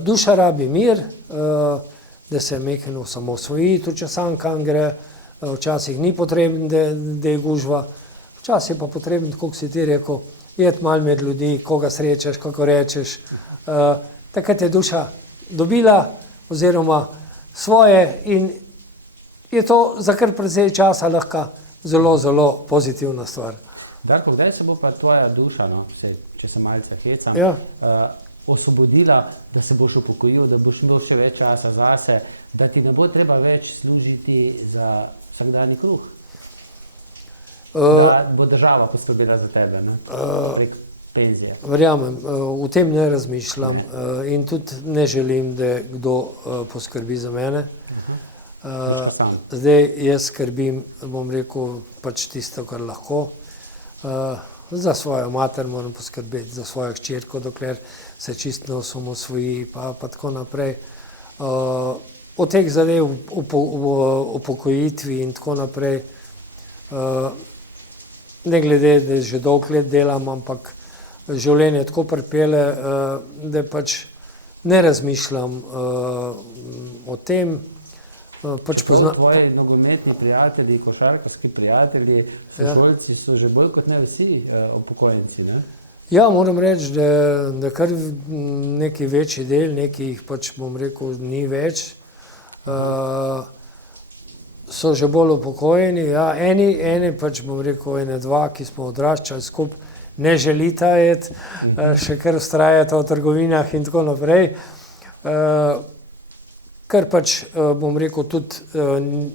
Duša rabi mir, da se meheno samosvoji, tudi če sam kam gre. Včasih ni potreben, da je gužva, včasih je pa potreben, tako si ti rekel, jeti malo med ljudi, koga srečaš, kako rečeš. Takrat je duša dobila oziroma svoje in je to za kar precej časa lahko zelo, zelo pozitivna stvar. Darko, kdaj se bo pa tvoja duša, no, če se malce hecam, ja, osvobodila, da se boš upokojil, da boš imel še več časa zase, da ti ne bo treba več služiti za vsakdanji kruh? Da bo država poskrbela za tebe, ne? Prek penzije. Verjamem, v tem ne razmišljam in tudi ne želim, da kdo poskrbi za mene. Zdaj jaz skrbim, bom rekel, pač tisto, kar lahko. Za svojo mater moram poskrbeti, za svojo hčerko, dokler se čisto ne osamosvoji, pa tako naprej. Od teh zadev upokojitvi in tako naprej, ne glede, da že dolgo let delam, ampak življenje tako pripelje, da pač ne razmišljam o tem. Tvoji nogometni prijatelji, košarkarski prijatelji, sošolci so že bolj kot ne vsi upokojenci, ne? Ja, moram reči, da kar neki večji del, nekih pač bom rekel ni več, so že bolj upokojeni. Ja, eni pač bom rekel, ene dva, ki smo odraščali skupaj, ne želita iti, še kar vztrajata v trgovinah in tako naprej. Ker pač, bom rekel, tudi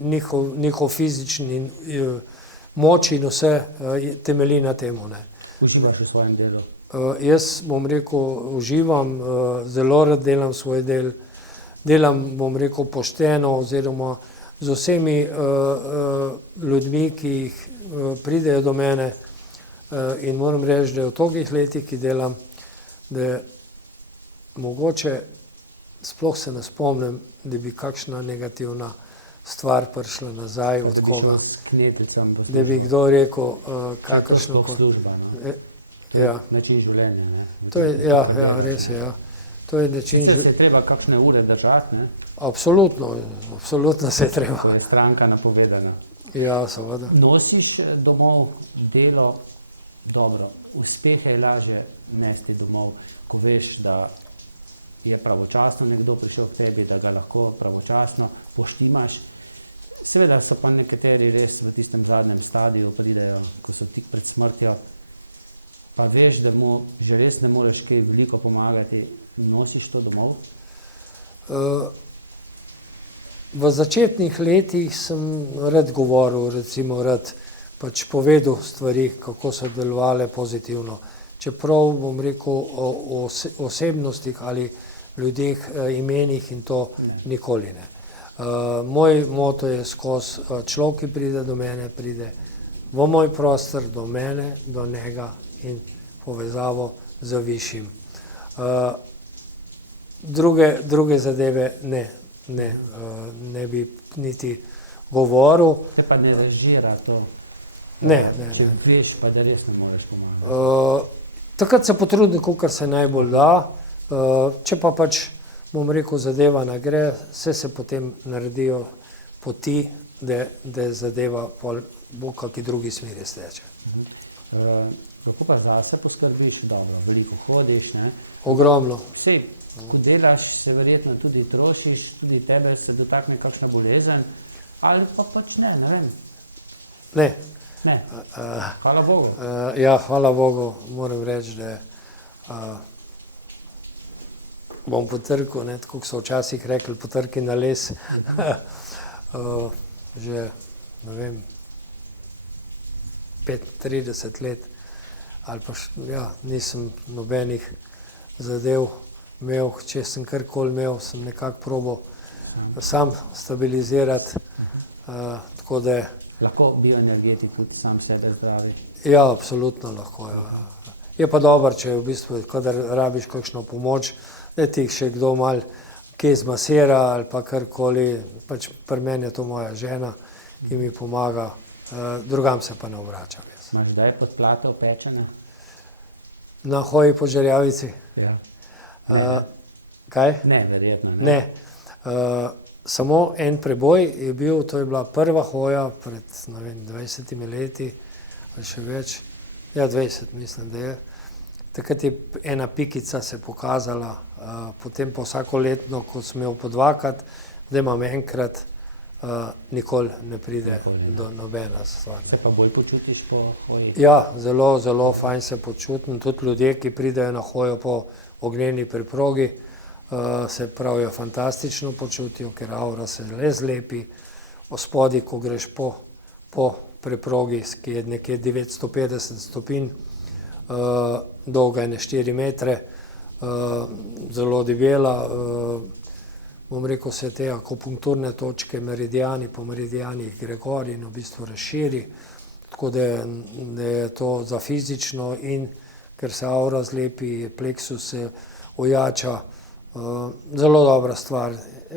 njihov fizični moč in vse temelji na temu, ne. Uživaš v svojem delu? Jaz, bom rekel, uživam, zelo rad delam svoj del, delam, bom rekel, pošteno oziroma z vsemi ljudmi, ki jih pridejo do mene, in moram reči, da v tolikih letih, ki delam, da mogoče sploh se ne spomnim, da bi kakšna negativna stvar prišla nazaj od koga. Da bi kdo rekel, kakršno služba, ne? Ja. Način življenja, ne? To je, ja, res je, ja. To je način življenja. Se je treba kakšne ure držati, ne? Absolutno se je treba. To je stranka napovedana. Ja, seveda. Nosiš domov delo dobro. Uspehe je lažje nesti domov, ko veš, da je pravočasno nekdo prišel k tebi, da ga lahko pravočasno poštimaš. Seveda so pa nekateri res v tistem zadnjem stadiju pridejo, ko so tik pred smrtjo, pa veš, da mu že res ne moreš kaj veliko pomagati. Nosiš to domov? V začetnih letih sem rad govoril, recimo rad pač povedal stvari, kako so delovale pozitivno. Čeprav bom rekel o osebnostih ali ljudeh, imenih in to nikoli ne. Moj moto je skozi človek, ki pride do mene, pride v moj prostor, do mene, do njega in povezavo z višjim. Druge zadeve ne bi niti govoril. Te pa ne režira to? Ne. Če veš, pa da res ne moreš pomagati. Takrat se potrudim, kolikor se najbolj da. Če pa pač, bom rekel, zadeva ne gre, se potem naredijo poti, da zadeva bo v kakšni drugi smeri steče. Kako pa zase poskrbiš? Dobro, veliko hodiš, ne? Ogromno. Vsi, ko delaš, se verjetno tudi trošiš, tudi tebe se dotakne kakšna bolezen, ali pa pač ne vem. Ne. Ne, hvala Bogu. Ja, hvala Bogu, moram reči, da bom potrkal, tako so včasih rekli, potrki na les. Že, ne vem, 35 let ali pa ja, nisem nobenih zadev imel, če sem karkoli imel, sem nekako probal sam stabilizirati, tako da lahko bioenergetik tudi sam sebe zdraviš? Ja, absolutno lahko. Ja. Je pa dobro, če v bistvu, kadar rabiš kakšno pomoč, da ti še kdo malo kje zmasira ali pa karkoli. Pač pri meni je to moja žena, ki mi pomaga, drugam se pa ne obračam jaz. Imaš kdaj podplate opečene? Na hoji po Žerjavici? Ja. Kaj? Ne, verjetno. Ne. Samo en preboj je bil, to je bila prva hoja pred 20 leti, ali še več, ja 20 mislim, da je. Takrat je ena pikica se pokazala, potem pa vsakoletno, ko sem imel po dvakrat, zdaj imam enkrat, nikoli ne pride do nobena stvar. Se pa bolj počutiš po hoji? Ja, zelo, zelo fajn se počutim. Tudi ljudje, ki pridejo na hojo po ognjeni preprogi, se pravijo fantastično počutijo, ker aura se le zlepi. Spodaj, ko greš po preprogi, ki je nekje 950 stopinj, dolga je 4 metre, zelo debela, bom rekel, se te akupunkturne točke, meridiani, po meridianih gre gor in v bistvu razširi, tako da je to za fizično in ker se aura zlepi, pleksus se ojača, zelo dobra stvar.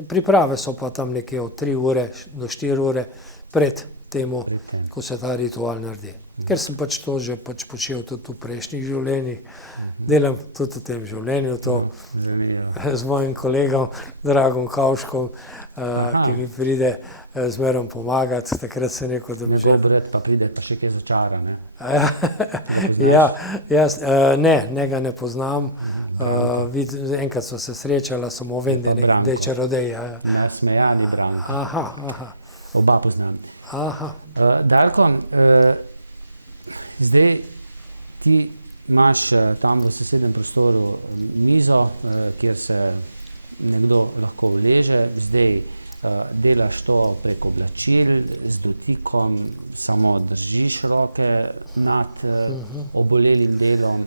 Priprave so pa tam nekje od 3 ure do 4 ure pred temu, ko se ta ritual naredi. Ker sem pač to že počel tudi v prejšnjih življenjih, delam tudi v tem življenju to z mojim kolegom Dragom Kavškom, ki mi pride zmerom pomagati, takrat se rekel, da bi že... Pa pride pa še kaj začara, ne? Ja, jaz, njega ne poznam, enkrat so se srečala, samo vem, da je čarodej. Nasmejani Branko. Aha. Oba poznam. Aha. Darko, zdaj ti imaš tam v sosednjem prostoru mizo, kjer se nekdo lahko uleže, zdaj delaš to preko oblačil, z dotikom, samo držiš roke nad obolelim delom,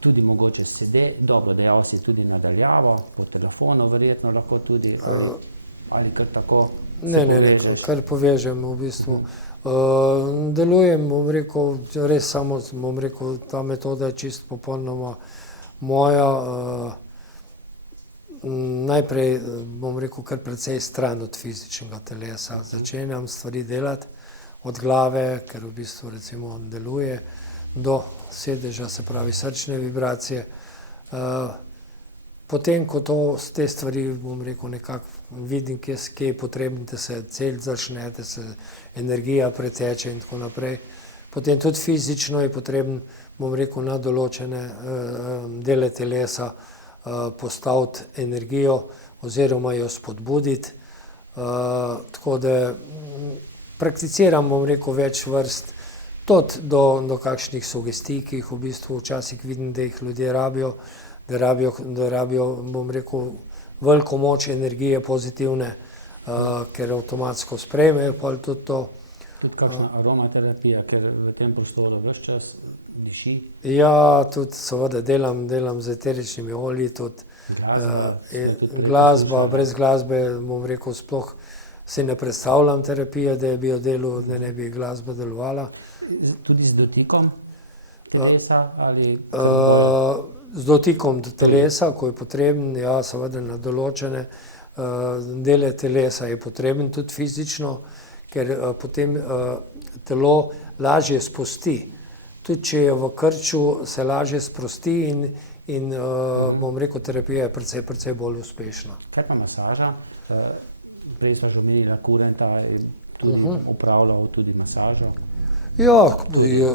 tudi mogoče sede, dobro, dejal si tudi nadaljavo, po telefonu verjetno lahko tudi, ali kar tako Ne, kar povežem v bistvu. Delujem, bom rekel, res samo, bom rekel, ta metoda je čisto popolnoma moja. Najprej, bom rekel, kar precej stran od fizičnega telesa. Začenjam stvari delati od glave, ker v bistvu recimo deluje, do sedeža, se pravi srčne vibracije. Potem, ko te stvari, bom rekel, nekako vidim, kje je potrebno, da se cel začne, da se energija preteče in tako naprej. Potem tudi fizično je potrebno, bom rekel, na določene dele telesa postaviti energijo oziroma jo spodbuditi. Tako da prakticiram, bom rekel, več vrst, tudi do kakšnih sugestij, ki jih v bistvu včasih vidim, da jih ljudje rabijo, da rabijo, bom rekel, veliko moč energije pozitivne, ker avtomatsko sprejmejo pol tudi to. Tudi kakšna aromaterapija, ker v tem prostoru ves čas diši? Ja, tudi seveda delam z eteričnimi olji, tudi glasba, brez glasbe, bom rekel, sploh si ne predstavljam terapije, da je bi jo delal, da ne bi glasba delovala. Tudi z dotikom telesa ali... Z dotikom do telesa, ko je potreben, ja, seveda na določene dele telesa je potreben tudi fizično, ker potem telo lažje spusti. Tudi če je v krču, se lažje sprosti in bom rekel, terapija je precej bolj uspešna. Kaj pa masaža? Prej smo že omenili Kurenta, je tudi upravljal tudi masažo. Ja,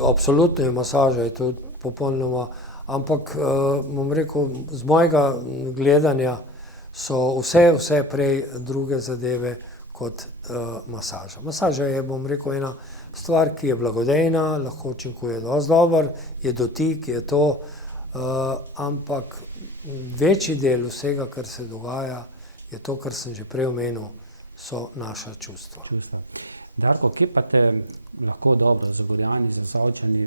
absolutno je masaža, je to popolnoma, ampak bom rekel, z mojega gledanja so vse prej druge zadeve kot masaža. Masaža je, bom rekel, ena stvar, ki je blagodejna, lahko učinkuje dosti dobro, je dotik, je to, ampak večji del vsega, kar se dogaja, je to, kar sem že prej omenil, so naša čustva. Darko, kje pa te lahko dobro, Zagorjani, Zasavčani,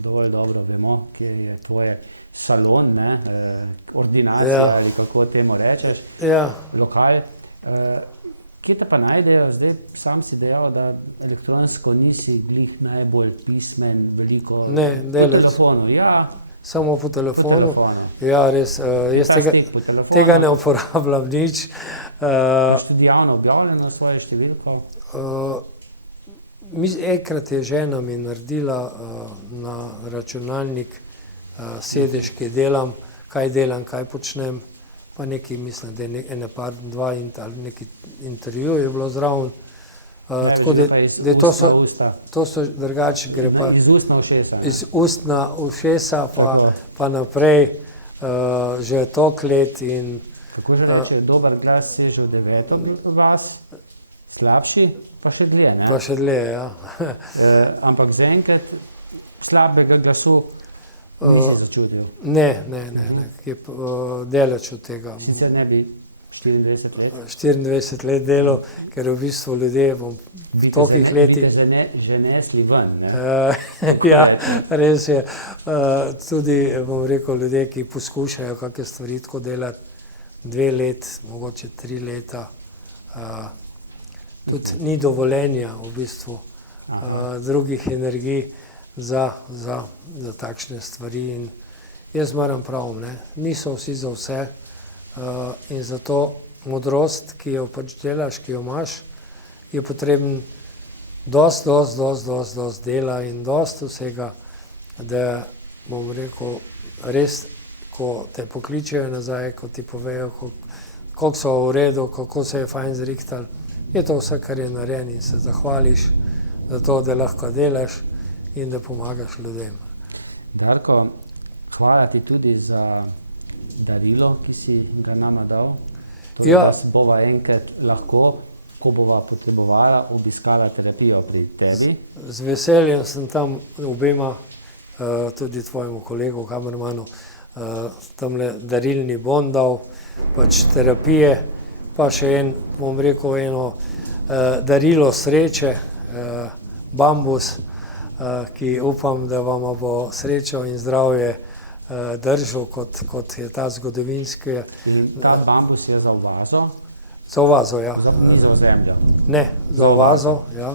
dovolj dobro vemo, kje je tvoje salon, ordinacija, ali kako temu rečeš, lokal. Kje te pa najdejo? Zdaj sam si dejal, da elektronsko nisi glih najbolj pismen, veliko po telefonu. Ja, samo po telefonu? Ja, res. Jaz tega ne uporabljam nič. Tudi javno objavljeno svoje številko? Enkrat je žena mi naredila na računalnik sedež, ki delam, kaj počnem, pa nekaj, mislim, da je dva intervju je bilo zraven. Tako da to so drugače, gre pa iz ustna ušesa. Iz ustna ušesa pa naprej, že toliko let in... Kako že reče, dober glas seže v 9. vas? slabši, pa še dlje. Ne? Pa še dlje, ja. Ampak zaenkrat slabega glasu nisi začutil. Ne, je delač od tega. Sicer ne bi 24 let. 24 let delal, ker v bistvu ljudje v tolikih letih. Že nesli ven. Ne? Ja, res je. Tudi, bom rekel, ljudje, ki poskušajo kakšne stvari tako delati 2 let, mogoče 3 leta, tudi ni dovoljenja v bistvu drugih energij za takšne stvari. In jaz moram prav, ne, niso vsi za vse. In zato modrost, ki jo pač delaš, ki jo imaš, je potreben dost dela in dost vsega, da, bom rekel, res, ko te pokličejo nazaj, ko ti povejo, koliko so v redu, kako se je fajn zrihtali, je to vse, kar je narejeno in se zahvališ za to, da lahko delaš in da pomagaš ljudem. Darko, hvala ti tudi za darilo, ki si ga nama dal. To nas bova enkrat lahko, ko bova potrebovala, obiskala terapijo pri tebi. Z veseljem sem tam obema, tudi tvojemu kolegu, kamermanu, tamle darilni bon dal, pač terapije, pa še bom rekel, eno darilo sreče, bambus, ki upam, da vam bo srečo in zdravje držal, kot je ta zgodovinski. Ta bambus je za vazo? Za vazo, ja. Ni za zemljo? Ne, za vazo, ja.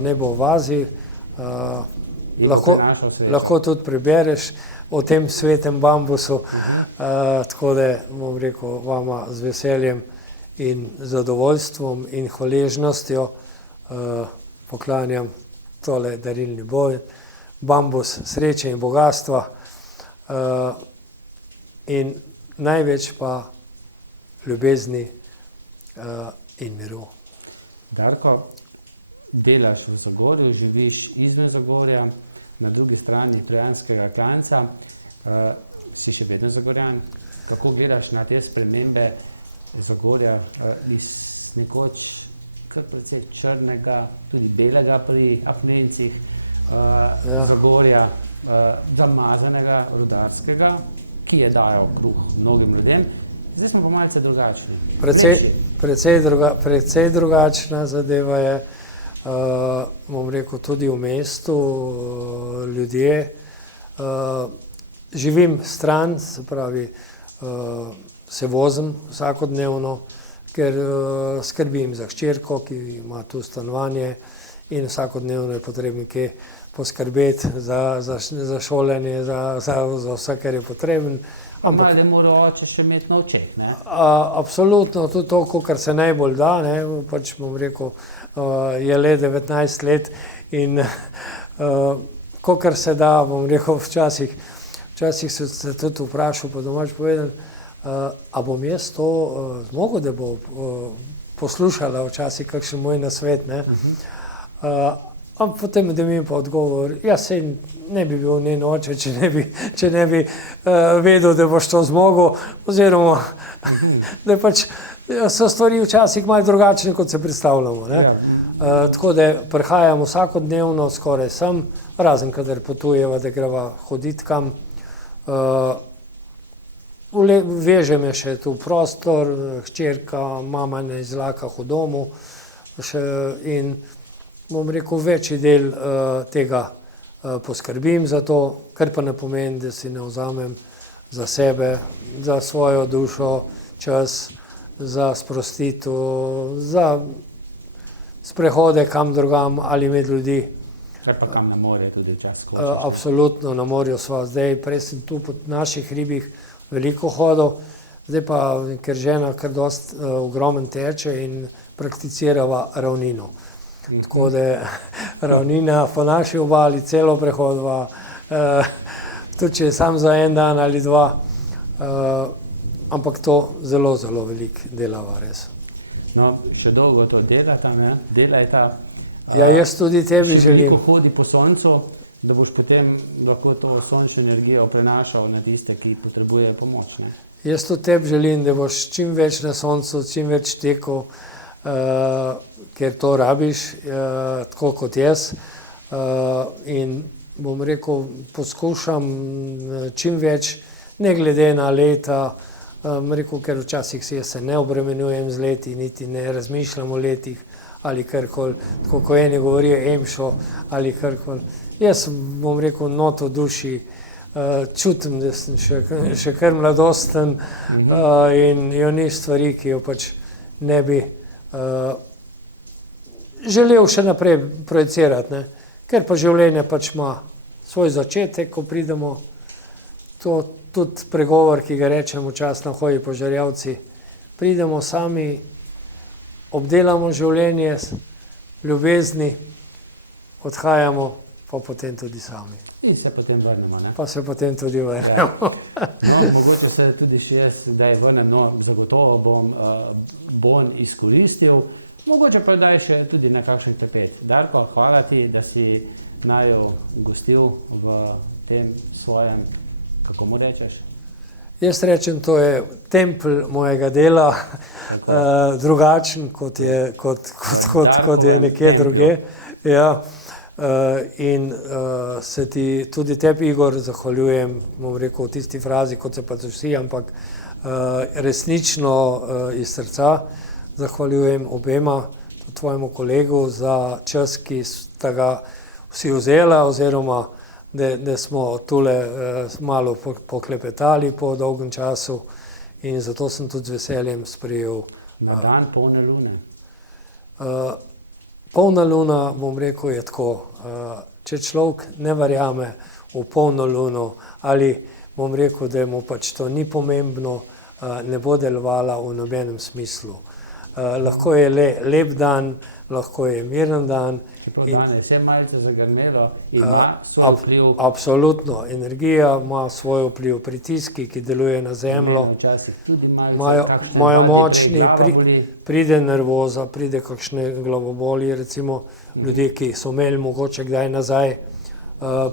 Ne bo v vazi. Lahko tudi prebereš o tem svetem bambusu, tako da, bom rekel, vama z veseljem in zadovoljstvom in hvaležnostjo poklanjam tole darilni boj, bambus sreče in bogatstva in največ pa ljubezni in miru. Darko, delaš v Zagorju, živiš izven Zagorja, na drugi strani Trojanskega klanca, si še vedno Zagorjan. Kako gledaš na te spremembe Zagorja iz nekoč kar precej črnega, tudi belega pri apnencih, Zagorja, zamazanega, rudarskega, ki je dajal kruh mnogim ljudem. Zdaj smo pa malce drugačni. Precej drugačna zadeva je, bom rekel, tudi v mestu, ljudje. Živim stran, se pravi, se vozim vsakodnevno, ker skrbim za hčerko, ki ima tu stanovanje in vsakodnevno je potrebno kje poskrbeti za šolanje, za vse, kar je potrebno. Ampak ne mora oče še imeti na očet, ne? Absolutno, tudi to, kar se najbolj da, ne, pač bom rekel, je le 19 let in kakor se da, bom rekel, včasih se tudi vprašal, pa domač povedal, a bom jaz to zmogel, da bo poslušala včasih kakšen moj nasvet, ne? Ampak potem, da mi je pa odgovor, jaz se ne bi bil njen oče, če ne bi vedel, da boš to zmogel, oziroma, da pač so stvari včasih malo drugačne, kot se predstavljamo, ne. Tako da prihajam vsakodnevno skoraj sem, razen kadar potujeva, da greva hoditi kam. Veže me še tu prostor, hčerka, mama ne izlaka v domu in bom rekel, večji del tega poskrbim za to, kar pa ne pomeni, da si ne vzamem za sebe, za svojo dušo, čas, za sprostitev, za sprehode kam drugam ali med ljudi. Kaj pa kam na morje tudi čas? Absolutno, na morju sva zdaj, prej sem tu po naših ribih veliko hodil, zdaj pa, ker žena kar dosti ogromen teče in prakticirava ravnino. Tako da ravnina po naši obali celo prehodva, tudi če je sam za en dan ali dva, ampak to zelo veliko delava res. No, še dolgo to delata, ne? Delajta. Ja, jaz tudi tebi želim. Še veliko hodi po soncu, da boš potem lahko to sončno energijo prenašal na tiste, ki potrebujejo pomoč, ne? Jaz tudi tebi želim, da boš čim več na soncu, čim več tekel, ker to rabiš, tako kot jaz. In bom rekel, poskušam čim več, ne glede na leta, rekel, ker včasih se ne obremenjujem z leti, niti ne razmišljam o letih ali karkoli, tako ko eni govorijo emšo ali karkoli. Jaz bom rekel, noto duši, čutim, da sem še kar mladosten in jo ni stvari, ki jo pač ne bi želel še naprej projicirati, ne? Ker pa življenje pač ima svoj začetek, ko pridemo, to tudi pregovor, ki ga rečemo včasih na hoji po Žerjavci, pridemo sami, obdelamo življenje, ljubezni, odhajamo, pa potem tudi sami. In se potem vrnemo, ne? Pa se potem tudi vrnemo. No, mogoče se tudi še jaz, da je vrnem, no, zagotovo bom bon izkoristil, mogoče pa daj še tudi na kakšen klepet. Darko, hvala ti, da si naju gostil v tem svojem, kako mu rečeš? Jaz rečem, to je tempelj mojega dela, drugačen, kot je nekje druge. Ja. In se ti, tudi tebi, Igor, zahvaljujem, bom rekel, v tisti frazi, kot se pa vsi, ampak resnično iz srca zahvaljujem obema, tvojemu kolegu, za čas, ki sta ga vsi vzela, oziroma da smo tule malo poklepetali po dolgem času, in zato sem tudi z veseljem sprejel. Na dan polne lune. Polna luna, bom rekel, je tako, če človek ne verjame v polno luno, ali bom rekel, da mu pač to ni pomembno, ne bo delovala v nobenem smislu. Lahko je lep dan, lahko je miren dan. Danes je malce zagrmelo, ima svoj vpliv. Absolutno, energija ima svoj vpliv, pritiski, ki delujejo na zemljo, imajo močni, pride nervoza, pride kakšne glavoboli, recimo ljudje, ki so imeli mogoče kdaj nazaj,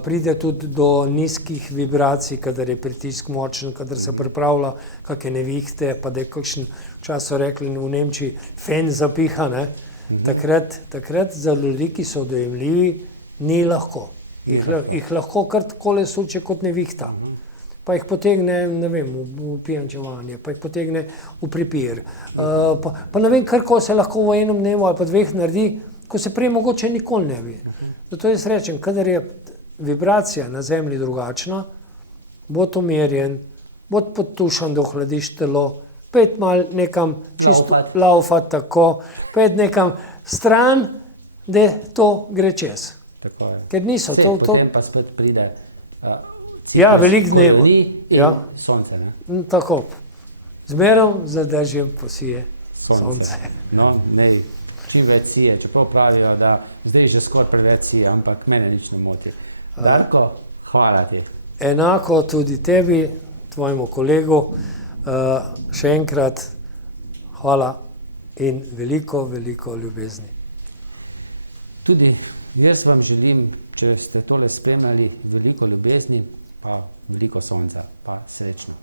pride tudi do nizkih vibracij, kadar je pritisk močen, kadar se pripravlja kakšne nevihte, pa da je kakšen, včasih so rekli v Nemčiji, fen zapiha, ne? Takrat za ljudi, ki so dojemljivi, ni lahko. Jih lahko kar takole suče kot nevihta. Pa jih potegne, ne vem, v pijančevanje, pa jih potegne v pripir. Pa ne vem, ko se lahko v enem dnevu ali pa dveh naredi, ko se prej mogoče nikoli ne bi. Zato jaz rečem, kadar je vibracija na zemlji drugačna, bod umirjen, bod podtušan, da ohladiš telo, pet mal nekam čisto laufat tako, pet nekam stran, da to gre čez. Ker niso to... Potem pa spet pride velik dnev in sonce, ne? Tako. Zmerom za dežjem posije sonce. No, nej, čim več sije, čeprav pravijo, da zdaj že skoraj preveč sije, ampak mene nič ne moti. Darko, hvala ti. Enako tudi tebi, tvojemu kolegu, še enkrat hvala in veliko, veliko ljubezni. Tudi jaz vam želim, če ste tole spremljali, veliko ljubezni, pa veliko sonca, pa srečno.